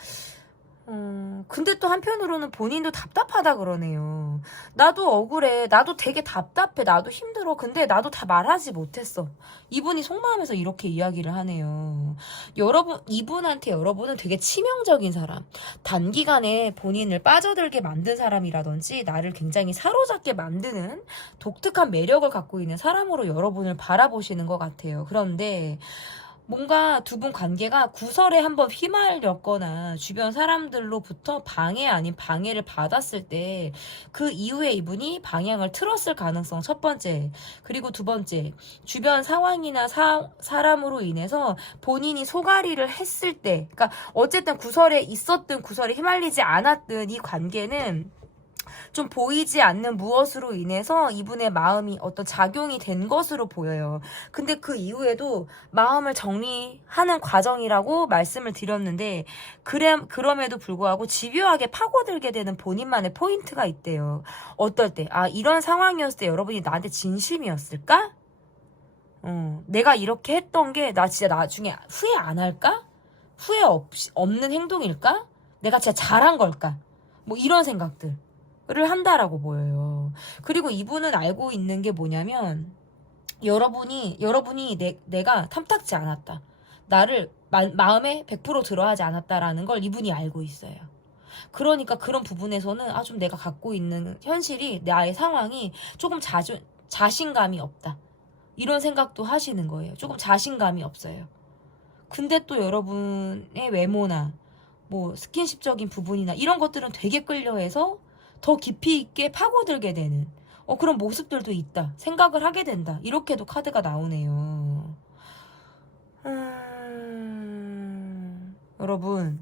근데 또 한편으로는 본인도 답답하다 그러네요. 나도 억울해. 나도 되게 답답해. 나도 힘들어. 근데 나도 다 말하지 못했어. 이분이 속마음에서 이렇게 이야기를 하네요. 이분한테 여러분은 되게 치명적인 사람. 단기간에 본인을 빠져들게 만든 사람이라든지 나를 굉장히 사로잡게 만드는 독특한 매력을 갖고 있는 사람으로 여러분을 바라보시는 것 같아요. 그런데 뭔가 두 분 관계가 구설에 한번 휘말렸거나 주변 사람들로부터 방해 아닌 방해를 받았을 때 그 이후에 이분이 방향을 틀었을 가능성 첫 번째. 그리고 두 번째, 주변 상황이나 사람으로 인해서 본인이 소가리를 했을 때, 그러니까 어쨌든 구설에 있었든 구설에 휘말리지 않았든 이 관계는 좀 보이지 않는 무엇으로 인해서 이분의 마음이 어떤 작용이 된 것으로 보여요. 근데 그 이후에도 마음을 정리하는 과정이라고 말씀을 드렸는데, 그럼에도 불구하고 집요하게 파고들게 되는 본인만의 포인트가 있대요. 어떨 때, 아, 이런 상황이었을 때 여러분이 나한테 진심이었을까? 내가 이렇게 했던 게 나 진짜 나중에 후회 안 할까? 후회 없는 행동일까? 내가 진짜 잘한 걸까? 뭐 이런 생각들. 를 한다라고 보여요. 그리고 이분은 알고 있는 게 뭐냐면 여러분이 내가 탐탁지 않았다. 나를 마음에 100% 들어하지 않았다라는 걸 이분이 알고 있어요. 그러니까 그런 부분에서는 아, 좀 내가 갖고 있는 현실이 나의 상황이 조금 자신감이 없다. 이런 생각도 하시는 거예요. 조금 자신감이 없어요. 근데 또 여러분의 외모나 뭐 스킨십적인 부분이나 이런 것들은 되게 끌려해서 더 깊이 있게 파고들게 되는 그런 모습들도 있다. 생각을 하게 된다. 이렇게도 카드가 나오네요. 여러분,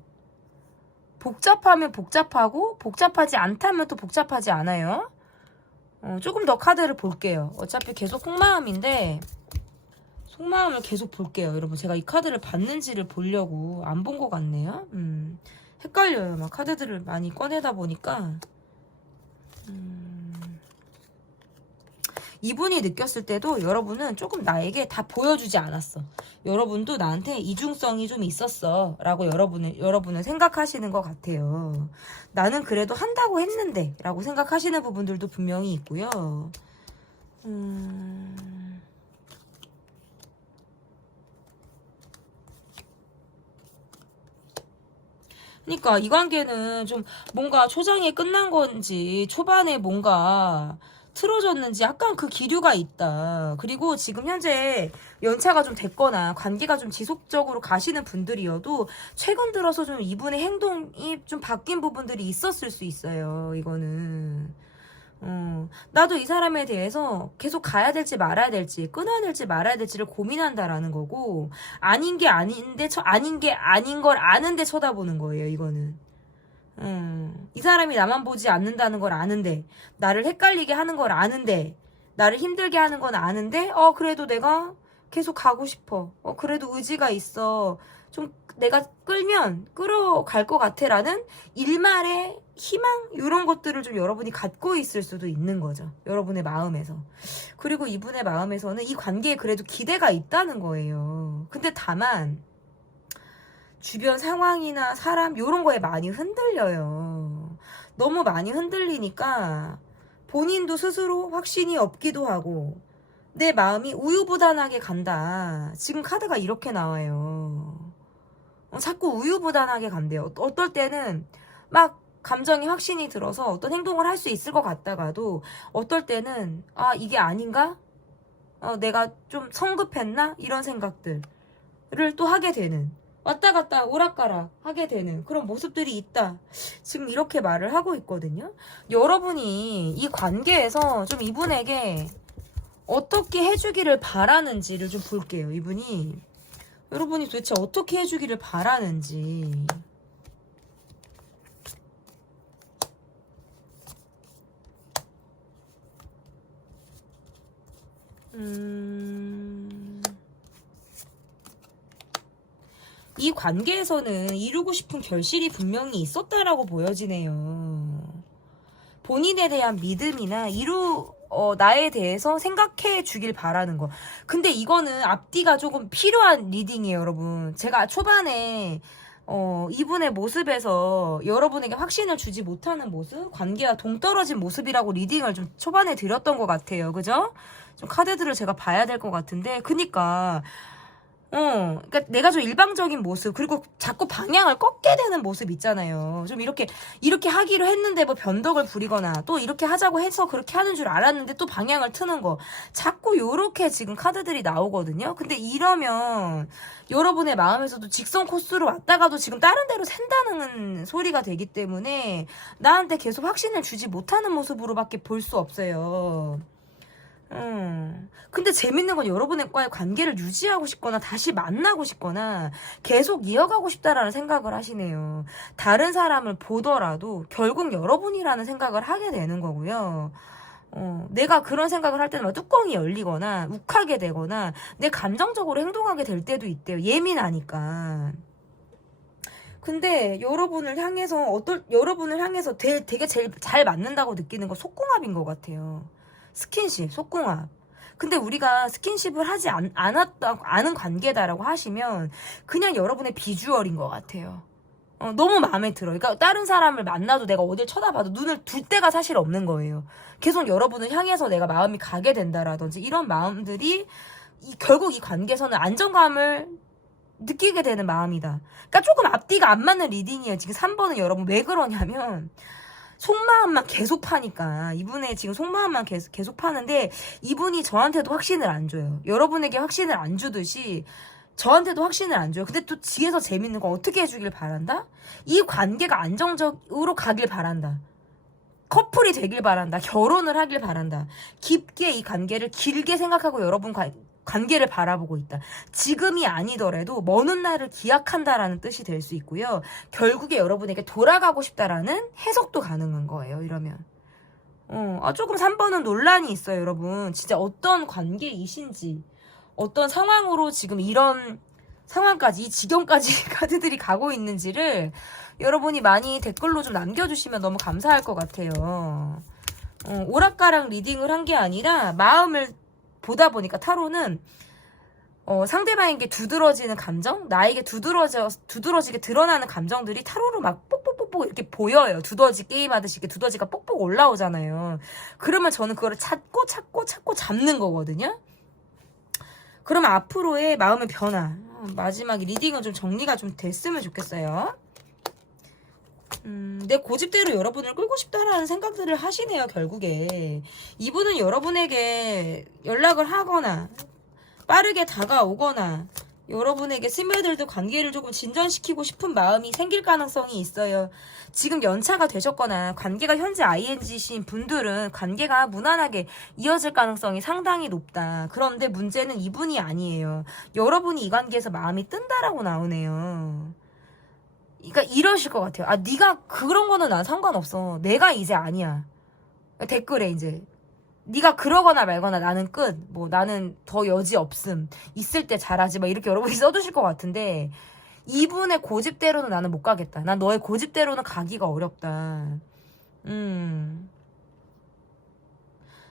복잡하면 복잡하고 복잡하지 않다면 또 복잡하지 않아요. 조금 더 카드를 볼게요. 어차피 계속 속마음인데 속마음을 계속 볼게요. 여러분, 제가 이 카드를 봤는지를 보려고 안 본 것 같네요. 헷갈려요. 막 카드들을 많이 꺼내다 보니까 이분이 느꼈을 때도 여러분은 조금 나에게 다 보여주지 않았어. 여러분도 나한테 이중성이 좀 있었어 라고 여러분은 생각하시는 것 같아요. 나는 그래도 한다고 했는데 라고 생각하시는 부분들도 분명히 있고요. 그러니까 이 관계는 좀 뭔가 초장이 끝난 건지 초반에 뭔가 틀어졌는지 약간 그 기류가 있다. 그리고 지금 현재 연차가 좀 됐거나 관계가 좀 지속적으로 가시는 분들이어도 최근 들어서 좀 이분의 행동이 좀 바뀐 부분들이 있었을 수 있어요. 이거는. 나도 이 사람에 대해서 계속 가야 될지 말아야 될지 끊어야 될지 말아야 될지를 고민한다라는 거고, 아닌 게 아닌데 아닌 게 아닌 걸 아는데 쳐다보는 거예요. 이거는 이 사람이 나만 보지 않는다는 걸 아는데, 나를 헷갈리게 하는 걸 아는데, 나를 힘들게 하는 건 아는데 그래도 내가 계속 가고 싶어. 그래도 의지가 있어. 좀 내가 끌면 끌어갈 것 같아 라는 일말의 희망? 이런 것들을 좀 여러분이 갖고 있을 수도 있는 거죠. 여러분의 마음에서. 그리고 이분의 마음에서는 이 관계에 그래도 기대가 있다는 거예요. 근데 다만 주변 상황이나 사람 이런 거에 많이 흔들려요. 너무 많이 흔들리니까 본인도 스스로 확신이 없기도 하고 내 마음이 우유부단하게 간다. 지금 카드가 이렇게 나와요. 자꾸 우유부단하게 간대요. 어떨 때는 막 감정이 확신이 들어서 어떤 행동을 할 수 있을 것 같다가도 어떨 때는 아, 이게 아닌가? 내가 좀 성급했나? 이런 생각들을 또 하게 되는, 왔다 갔다 오락가락 하게 되는 그런 모습들이 있다. 지금 이렇게 말을 하고 있거든요. 여러분이 이 관계에서 좀 이분에게 어떻게 해주기를 바라는지를 좀 볼게요. 이분이 여러분이 도대체 어떻게 해주기를 바라는지. 이 관계에서는 이루고 싶은 결실이 분명히 있었다라고 보여지네요. 본인에 대한 믿음이나 나에 대해서 생각해 주길 바라는 거. 근데 이거는 앞뒤가 조금 필요한 리딩이에요, 여러분. 제가 초반에 이분의 모습에서 여러분에게 확신을 주지 못하는 모습, 관계와 동떨어진 모습이라고 리딩을 좀 초반에 드렸던 것 같아요. 그죠? 좀 카드들을 제가 봐야 될 것 같은데, 그니까 그러니까 내가 좀 일방적인 모습, 그리고 자꾸 방향을 꺾게 되는 모습 있잖아요. 좀 이렇게 하기로 했는데 뭐 변덕을 부리거나, 또 이렇게 하자고 해서 그렇게 하는 줄 알았는데 또 방향을 트는 거. 자꾸 요렇게 지금 카드들이 나오거든요. 근데 이러면 여러분의 마음에서도 직선 코스로 왔다가도 지금 다른 데로 샌다는 소리가 되기 때문에 나한테 계속 확신을 주지 못하는 모습으로밖에 볼 수 없어요. 근데 재밌는 건 여러분과의 관계를 유지하고 싶거나 다시 만나고 싶거나 계속 이어가고 싶다라는 생각을 하시네요. 다른 사람을 보더라도 결국 여러분이라는 생각을 하게 되는 거고요. 내가 그런 생각을 할 때는 막 뚜껑이 열리거나 욱하게 되거나 내 감정적으로 행동하게 될 때도 있대요. 예민하니까. 근데 여러분을 향해서 되게 제일 잘 맞는다고 느끼는 건 속궁합인 것 같아요. 스킨십, 속궁합. 근데 우리가 스킨십을 하지 않은 관계다라고 하시면 그냥 여러분의 비주얼인 것 같아요. 너무 마음에 들어. 그러니까 다른 사람을 만나도 내가 어딜 쳐다봐도 눈을 둘 데가 사실 없는 거예요. 계속 여러분을 향해서 내가 마음이 가게 된다라든지 이런 마음들이 결국 이 관계에서는 안정감을 느끼게 되는 마음이다. 그러니까 조금 앞뒤가 안 맞는 리딩이에요. 지금 3번은 여러분 왜 그러냐면 속마음만 계속 파니까 이분의 지금 속마음만 계속 파는데 이분이 저한테도 확신을 안 줘요. 여러분에게 확신을 안 주듯이 저한테도 확신을 안 줘요. 근데 또 뒤에서 재밌는 건 어떻게 해주길 바란다? 이 관계가 안정적으로 가길 바란다. 커플이 되길 바란다. 결혼을 하길 바란다. 깊게 이 관계를 길게 생각하고 여러분 관계를 바라보고 있다. 지금이 아니더라도 먼 훗날을 기약한다라는 뜻이 될 수 있고요. 결국에 여러분에게 돌아가고 싶다라는 해석도 가능한 거예요. 이러면. 조금 3번은 논란이 있어요, 여러분. 진짜 어떤 관계이신지, 어떤 상황으로 지금 이런 상황까지, 이 지경까지 카드들이 가고 있는지를 여러분이 많이 댓글로 좀 남겨주시면 너무 감사할 것 같아요. 오락가랑 리딩을 한 게 아니라 마음을 보다 보니까 타로는 상대방에게 두드러지는 감정, 나에게 두드러지게 드러나는 감정들이 타로로 막 뽁뽁뽁뽁 이렇게 보여요. 두더지 게임하듯이 이렇게 두더지가 뽁뽁 올라오잖아요. 그러면 저는 그거를 찾고 잡는 거거든요. 그러면 앞으로의 마음의 변화, 마지막에 리딩은 좀 정리가 좀 됐으면 좋겠어요. 내 고집대로 여러분을 끌고 싶다라는 생각들을 하시네요, 결국에. 이분은 여러분에게 연락을 하거나, 빠르게 다가오거나, 여러분에게 스며들도 관계를 조금 진전시키고 싶은 마음이 생길 가능성이 있어요. 지금 연차가 되셨거나, 관계가 현재 ING신 분들은 관계가 무난하게 이어질 가능성이 상당히 높다. 그런데 문제는 이분이 아니에요. 여러분이 이 관계에서 마음이 뜬다라고 나오네요. 그러니까 이러실 것 같아요. 네가 그런 거는 난 상관없어. 내가 이제 아니야. 댓글에 이제 네가 그러거나 말거나 나는 끝. 뭐 나는 더 여지 없음. 있을 때 잘하지. 막 이렇게 여러분이 써두실 것 같은데 이분의 고집대로는 나는 못 가겠다. 난 너의 고집대로는 가기가 어렵다.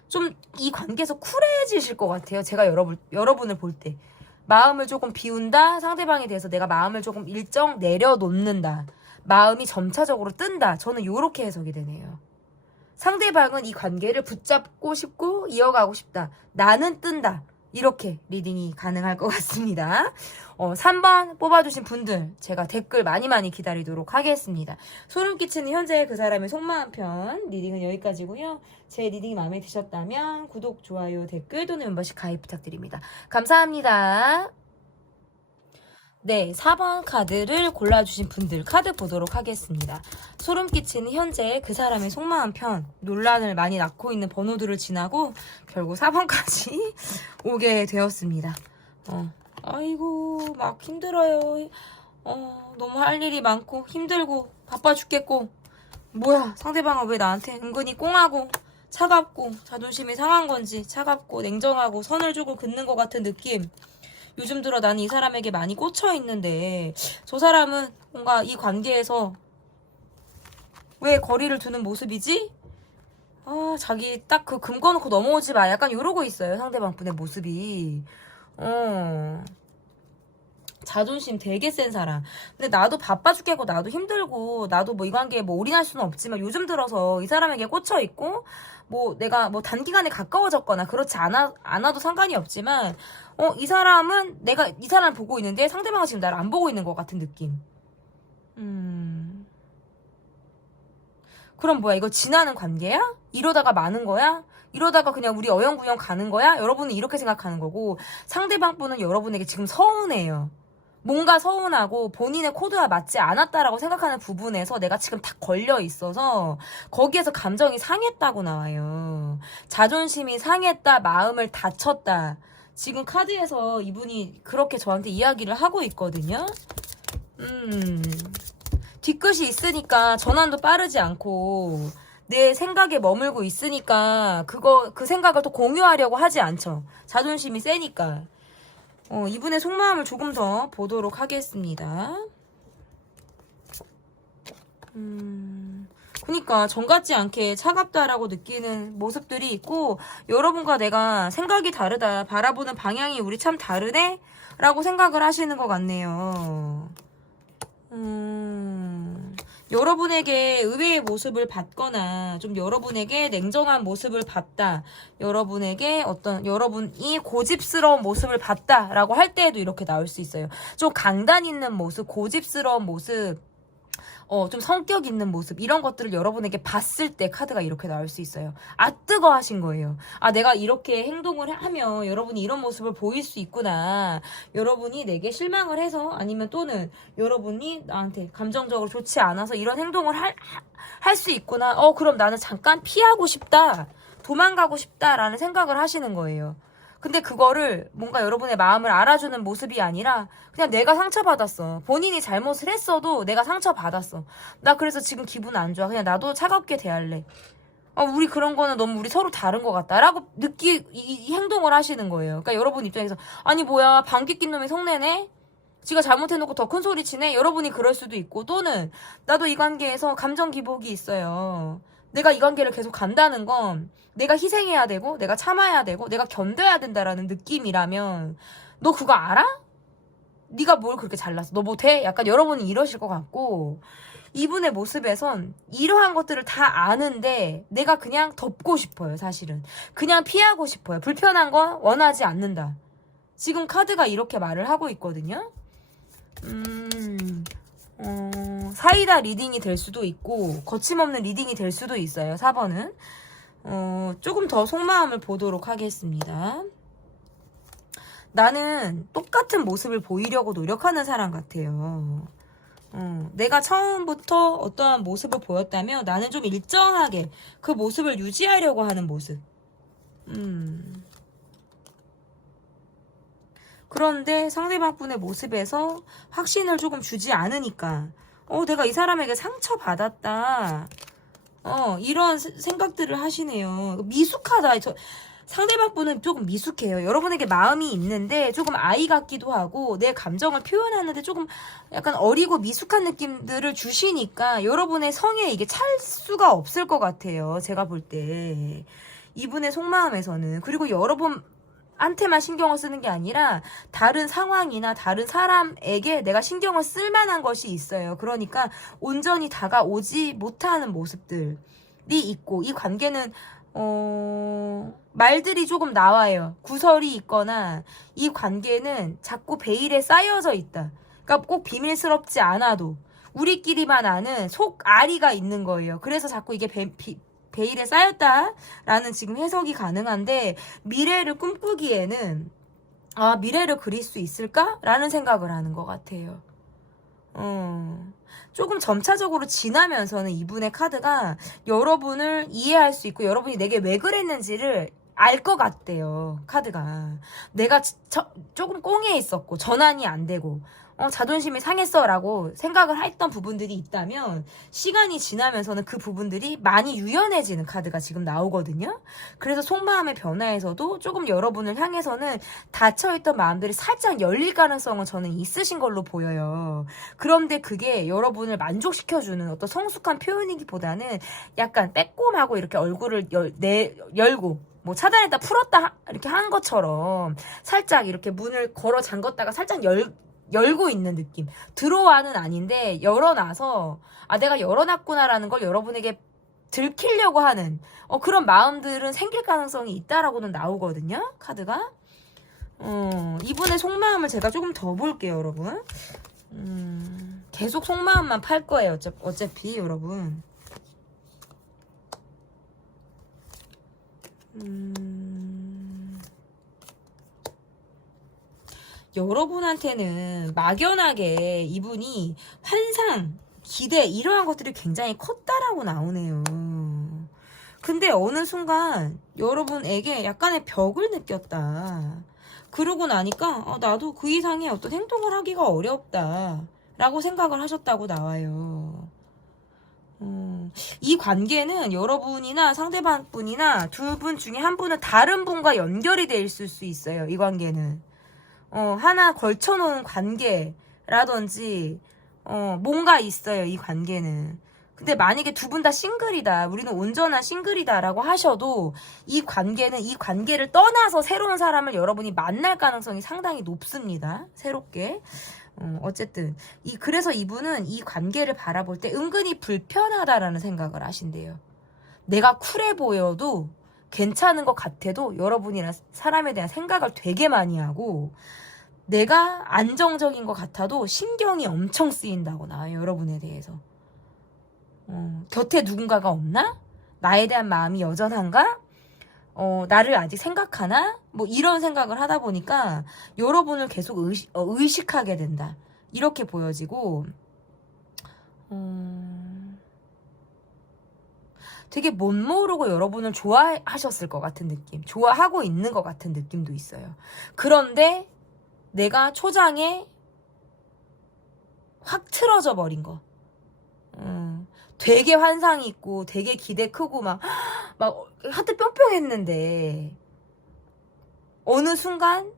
좀 이 관계에서 쿨해지실 것 같아요. 제가 여러분을 볼 때. 마음을 조금 비운다. 상대방에 대해서 내가 마음을 조금 일정 내려놓는다. 마음이 점차적으로 뜬다. 저는 요렇게 해석이 되네요. 상대방은 이 관계를 붙잡고 싶고 이어가고 싶다. 나는 뜬다. 이렇게 리딩이 가능할 것 같습니다. 3번 뽑아주신 분들 제가 댓글 많이 기다리도록 하겠습니다. 소름 끼치는 현재 그 사람의 속마음 편 리딩은 여기까지고요. 제 리딩이 마음에 드셨다면 구독, 좋아요, 댓글 또는 멤버십 가입 부탁드립니다. 감사합니다. 네, 4번 카드를 골라주신 분들 카드 보도록 하겠습니다. 소름 끼치는 현재 그 사람의 속마음 편, 논란을 많이 낳고 있는 번호들을 지나고 결국 4번까지 오게 되었습니다. 아이고 막 힘들어요. 너무 할 일이 많고 힘들고 바빠 죽겠고 뭐야 상대방은 왜 나한테 은근히 꽁하고 차갑고 자존심이 상한 건지 차갑고 냉정하고 선을 주고 긋는 것 같은 느낌. 요즘 들어 나는 이 사람에게 많이 꽂혀 있는데 저 사람은 뭔가 이 관계에서 왜 거리를 두는 모습이지? 자기 딱 그 금 꺼놓고 넘어오지 마. 약간 이러고 있어요. 상대방 분의 모습이. 자존심 되게 센 사람. 근데 나도 바빠 죽겠고, 나도 힘들고, 나도 뭐 이 관계에 뭐 올인할 수는 없지만, 요즘 들어서 이 사람에게 꽂혀있고, 뭐 내가 뭐 단기간에 가까워졌거나, 그렇지 않아도 상관이 없지만, 이 사람은 내가 이 사람을 보고 있는데, 상대방은 지금 나를 안 보고 있는 것 같은 느낌. 그럼 뭐야, 이거 지나는 관계야? 이러다가 마는 거야? 이러다가 그냥 우리 어영부영 가는 거야? 여러분은 이렇게 생각하는 거고, 상대방 분은 여러분에게 지금 서운해요. 뭔가 서운하고 본인의 코드와 맞지 않았다라고 생각하는 부분에서 내가 지금 딱 걸려 있어서 거기에서 감정이 상했다고 나와요. 자존심이 상했다, 마음을 다쳤다. 지금 카드에서 이분이 그렇게 저한테 이야기를 하고 있거든요. 뒤끝이 있으니까 전환도 빠르지 않고 내 생각에 머물고 있으니까 그 생각을 또 공유하려고 하지 않죠. 자존심이 세니까. 이분의 속마음을 조금 더 보도록 하겠습니다. 그니까 정 같지 않게 차갑다라고 느끼는 모습들이 있고, 여러분과 내가 생각이 다르다, 바라보는 방향이 우리 참 다르네? 라고 생각을 하시는 것 같네요. 여러분에게 의외의 모습을 봤거나 좀 여러분에게 냉정한 모습을 봤다, 여러분에게 여러분이 고집스러운 모습을 봤다라고 할 때에도 이렇게 나올 수 있어요. 좀 강단 있는 모습, 고집스러운 모습, 좀 성격 있는 모습, 이런 것들을 여러분에게 봤을 때 카드가 이렇게 나올 수 있어요. 아, 뜨거 하신 거예요. 아, 내가 이렇게 행동을 하면 여러분이 이런 모습을 보일 수 있구나. 여러분이 내게 실망을 해서, 아니면 또는 여러분이 나한테 감정적으로 좋지 않아서 이런 행동을 할 수 있구나. 그럼 나는 잠깐 피하고 싶다, 도망가고 싶다라는 생각을 하시는 거예요. 근데 그거를 뭔가 여러분의 마음을 알아주는 모습이 아니라 그냥 내가 상처받았어. 본인이 잘못을 했어도 내가 상처받았어. 나 그래서 지금 기분 안 좋아. 그냥 나도 차갑게 대할래. 우리 그런 거는 너무 우리 서로 다른 것 같다 라고 이 행동을 하시는 거예요. 그러니까 여러분 입장에서 아니 뭐야, 방귀 낀 놈이 성내네? 지가 잘못해놓고 더 큰 소리 치네? 여러분이 그럴 수도 있고, 또는 나도 이 관계에서 감정 기복이 있어요. 내가 이 관계를 계속 간다는 건 내가 희생해야 되고 내가 참아야 되고 내가 견뎌야 된다라는 느낌이라면, 너 그거 알아? 네가 뭘 그렇게 잘났어? 너 뭐 돼? 약간 여러분이 이러실 것 같고, 이분의 모습에선 이러한 것들을 다 아는데 내가 그냥 덮고 싶어요. 사실은 그냥 피하고 싶어요. 불편한 건 원하지 않는다. 지금 카드가 이렇게 말을 하고 있거든요. 사이다 리딩이 될 수도 있고 거침없는 리딩이 될 수도 있어요. 4번은 조금 더 속마음을 보도록 하겠습니다. 나는 똑같은 모습을 보이려고 노력하는 사람 같아요. 내가 처음부터 어떠한 모습을 보였다면 나는 좀 일정하게 그 모습을 유지하려고 하는 모습. 그런데 상대방 분의 모습에서 확신을 조금 주지 않으니까 내가 이 사람에게 상처받았다, 이런 생각들을 하시네요. 미숙하다. 상대방 분은 조금 미숙해요. 여러분에게 마음이 있는데 조금 아이 같기도 하고 내 감정을 표현하는데 조금 약간 어리고 미숙한 느낌들을 주시니까 여러분의 성에 이게 찰 수가 없을 것 같아요. 제가 볼 때 이분의 속마음에서는. 그리고 여러분 한테만 신경을 쓰는 게 아니라 다른 상황이나 다른 사람에게 내가 신경을 쓸 만한 것이 있어요. 그러니까 온전히 다가오지 못하는 모습들이 있고, 이 관계는 말들이 조금 나와요. 구설이 있거나 이 관계는 자꾸 베일에 쌓여져 있다. 그러니까 꼭 비밀스럽지 않아도 우리끼리만 아는 속앓이가 있는 거예요. 그래서 자꾸 이게 베일에 쌓였다라는 지금 해석이 가능한데, 미래를 꿈꾸기에는 미래를 그릴 수 있을까라는 생각을 하는 것 같아요. 조금 점차적으로 지나면서는 이분의 카드가 여러분을 이해할 수 있고 여러분이 내게 왜 그랬는지를 알 것 같대요. 카드가 내가 조금 꽁에 있었고 전환이 안 되고 자존심이 상했어 라고 생각을 했던 부분들이 있다면, 시간이 지나면서는 그 부분들이 많이 유연해지는 카드가 지금 나오거든요. 그래서 속마음의 변화에서도 조금 여러분을 향해서는 닫혀있던 마음들이 살짝 열릴 가능성은 저는 있으신 걸로 보여요. 그런데 그게 여러분을 만족시켜주는 어떤 성숙한 표현이기보다는 약간 빼꼼하고 이렇게 얼굴을 열고 뭐 차단했다 풀었다 이렇게 한 것처럼 살짝 이렇게 문을 걸어 잠궜다가 살짝 열고 있는 느낌. 들어와는 아닌데 열어놔서 아 내가 열어놨구나라는 걸 여러분에게 들키려고 하는 그런 마음들은 생길 가능성이 있다라고는 나오거든요. 카드가. 이분의 속마음을 제가 조금 더 볼게요, 여러분. 계속 속마음만 팔 거예요, 어차피 여러분. 여러분한테는 막연하게 이분이 환상, 기대 이러한 것들이 굉장히 컸다라고 나오네요. 근데 어느 순간 여러분에게 약간의 벽을 느꼈다. 그러고 나니까 나도 그 이상의 어떤 행동을 하기가 어렵다 라고 생각을 하셨다고 나와요. 이 관계는 여러분이나 상대방 분이나 두 분 중에 한 분은 다른 분과 연결이 돼 있을 수 있어요. 이 관계는 하나 걸쳐놓은 관계라든지 뭔가 있어요. 이 관계는. 근데 만약에 두 분 다 싱글이다, 우리는 온전한 싱글이다라고 하셔도 이 관계는 이 관계를 떠나서 새로운 사람을 여러분이 만날 가능성이 상당히 높습니다. 새롭게. 어쨌든 그래서 이분은 이 관계를 바라볼 때 은근히 불편하다라는 생각을 하신대요. 내가 쿨해 보여도 괜찮은 것 같아도 여러분이란 사람에 대한 생각을 되게 많이 하고 내가 안정적인 것 같아도 신경이 엄청 쓰인다고 나와요. 여러분에 대해서. 곁에 누군가가 없나? 나에 대한 마음이 여전한가? 나를 아직 생각하나? 뭐 이런 생각을 하다 보니까 여러분을 계속 의식하게 된다. 이렇게 보여지고 되게 못 모르고 여러분을 좋아하셨을 것 같은 느낌. 좋아하고 있는 것 같은 느낌도 있어요. 그런데 내가 초장에 확 틀어져 버린 거. 되게 환상이 있고 되게 기대 크고 막 하트 뿅뿅 했는데 어느 순간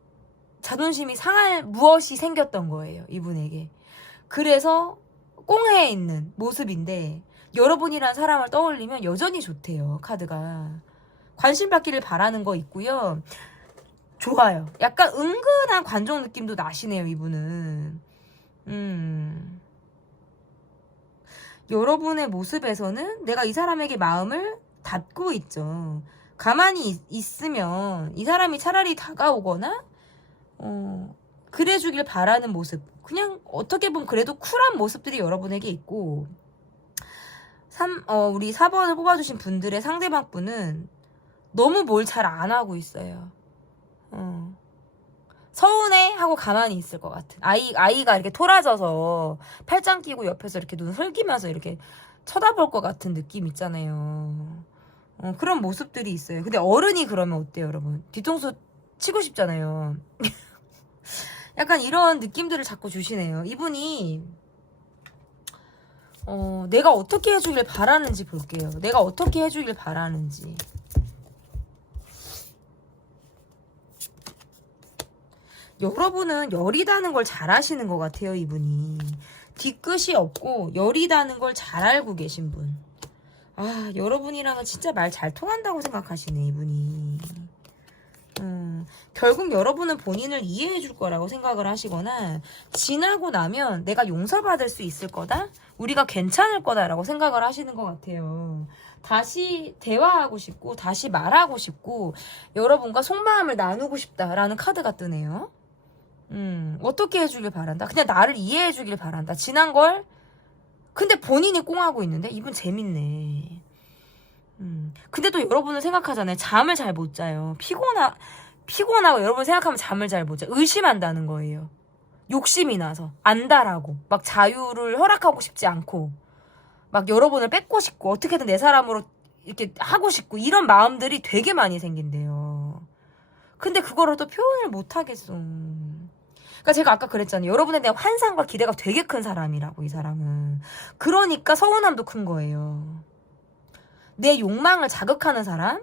자존심이 상할 무엇이 생겼던 거예요. 이분에게. 그래서 꽁해 있는 모습인데 여러분이란 사람을 떠올리면 여전히 좋대요. 카드가. 관심 받기를 바라는 거 있고요. 좋아요. 약간 은근한 관종 느낌도 나시네요. 이분은. 여러분의 모습에서는 내가 이 사람에게 마음을 닫고 있죠. 가만히 있으면 이 사람이 차라리 다가오거나 그래주길 바라는 모습. 그냥 어떻게 보면 그래도 쿨한 모습들이 여러분에게 있고 우리 4번을 뽑아주신 분들의 상대방 분은 너무 뭘 잘 안 하고 있어요. 서운해 하고 가만히 있을 것 같은 아이가 이렇게 토라져서 팔짱 끼고 옆에서 이렇게 눈 흘기면서 이렇게 쳐다볼 것 같은 느낌 있잖아요. 그런 모습들이 있어요. 근데 어른이 그러면 어때요, 여러분? 뒤통수 치고 싶잖아요. 약간 이런 느낌들을 자꾸 주시네요. 이분이 내가 어떻게 해주길 바라는지 볼게요. 내가 어떻게 해주길 바라는지. 여러분은 여리다는 걸 잘 아시는 것 같아요. 이분이 뒤끝이 없고 여리다는 걸 잘 알고 계신 분. 여러분이랑은 진짜 말 잘 통한다고 생각하시네. 이분이 결국 여러분은 본인을 이해해 줄 거라고 생각을 하시거나 지나고 나면 내가 용서받을 수 있을 거다, 우리가 괜찮을 거다라고 생각을 하시는 것 같아요. 다시 대화하고 싶고 다시 말하고 싶고 여러분과 속마음을 나누고 싶다라는 카드가 뜨네요. 어떻게 해주길 바란다? 그냥 나를 이해해 주길 바란다. 지난 걸. 근데 본인이 꽁하고 있는데 이분 재밌네. 근데 또 여러분은 생각하잖아요. 잠을 잘 못 자요. 피곤하고 여러분 생각하면 잠을 잘 못 자. 의심한다는 거예요. 욕심이 나서 안다라고 막 자유를 허락하고 싶지 않고 막 여러분을 뺏고 싶고 어떻게든 내 사람으로 이렇게 하고 싶고 이런 마음들이 되게 많이 생긴대요. 근데 그거를 또 표현을 못 하겠어. 그러니까 제가 아까 그랬잖아요. 여러분에 대한 환상과 기대가 되게 큰 사람이라고, 이 사람은. 그러니까 서운함도 큰 거예요. 내 욕망을 자극하는 사람?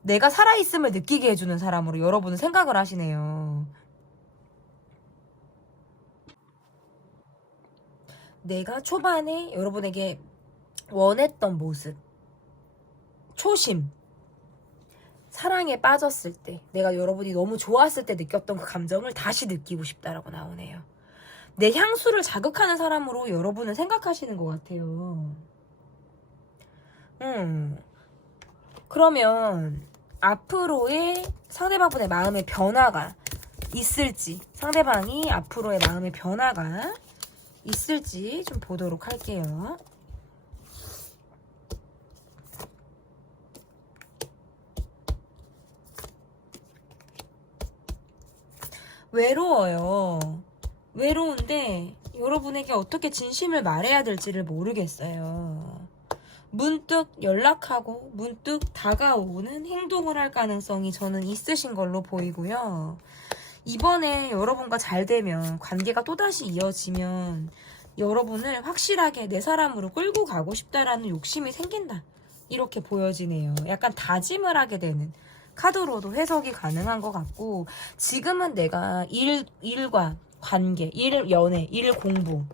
내가 살아있음을 느끼게 해주는 사람으로 여러분은 생각을 하시네요. 내가 초반에 여러분에게 원했던 모습, 초심, 사랑에 빠졌을 때, 내가 여러분이 너무 좋았을 때 느꼈던 그 감정을 다시 느끼고 싶다라고 나오네요. 내 향수를 자극하는 사람으로 여러분은 생각하시는 것 같아요. 그러면 앞으로의 상대방분의 마음의 변화가 있을지, 상대방이 앞으로의 마음의 변화가 있을지 좀 보도록 할게요. 외로워요. 외로운데 여러분에게 어떻게 진심을 말해야 될지를 모르겠어요. 문득 연락하고 문득 다가오는 행동을 할 가능성이 저는 있으신 걸로 보이고요. 이번에 여러분과 잘 되면, 관계가 또다시 이어지면 여러분을 확실하게 내 사람으로 끌고 가고 싶다라는 욕심이 생긴다, 이렇게 보여지네요. 약간 다짐을 하게 되는 카드로도 해석이 가능한 것 같고, 지금은 내가 일과 관계, 연애, 공부,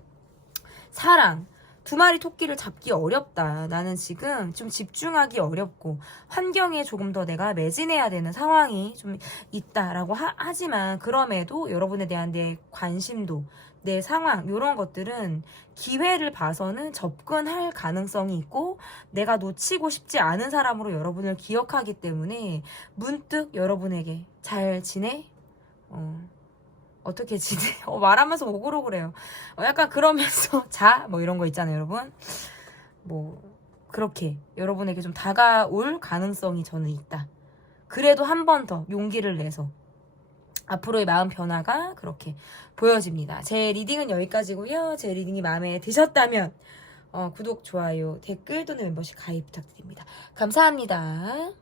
사랑, 두 마리 토끼를 잡기 어렵다. 나는 지금 좀 집중하기 어렵고 환경에 조금 더 내가 매진해야 되는 상황이 좀 있다라고 하지만, 그럼에도 여러분에 대한 내 관심도, 내 상황, 이런 것들은 기회를 봐서는 접근할 가능성이 있고, 내가 놓치고 싶지 않은 사람으로 여러분을 기억하기 때문에 문득 여러분에게 잘 지내? 어떻게 지내? 말하면서 오글오글해요. 약간 그러면서 자? 뭐 이런 거 있잖아요, 여러분. 뭐 그렇게 여러분에게 좀 다가올 가능성이 저는 있다. 그래도 한 번 더 용기를 내서 앞으로의 마음 변화가 그렇게 보여집니다. 제 리딩은 여기까지고요. 제 리딩이 마음에 드셨다면 구독, 좋아요, 댓글 또는 멤버십 가입 부탁드립니다. 감사합니다.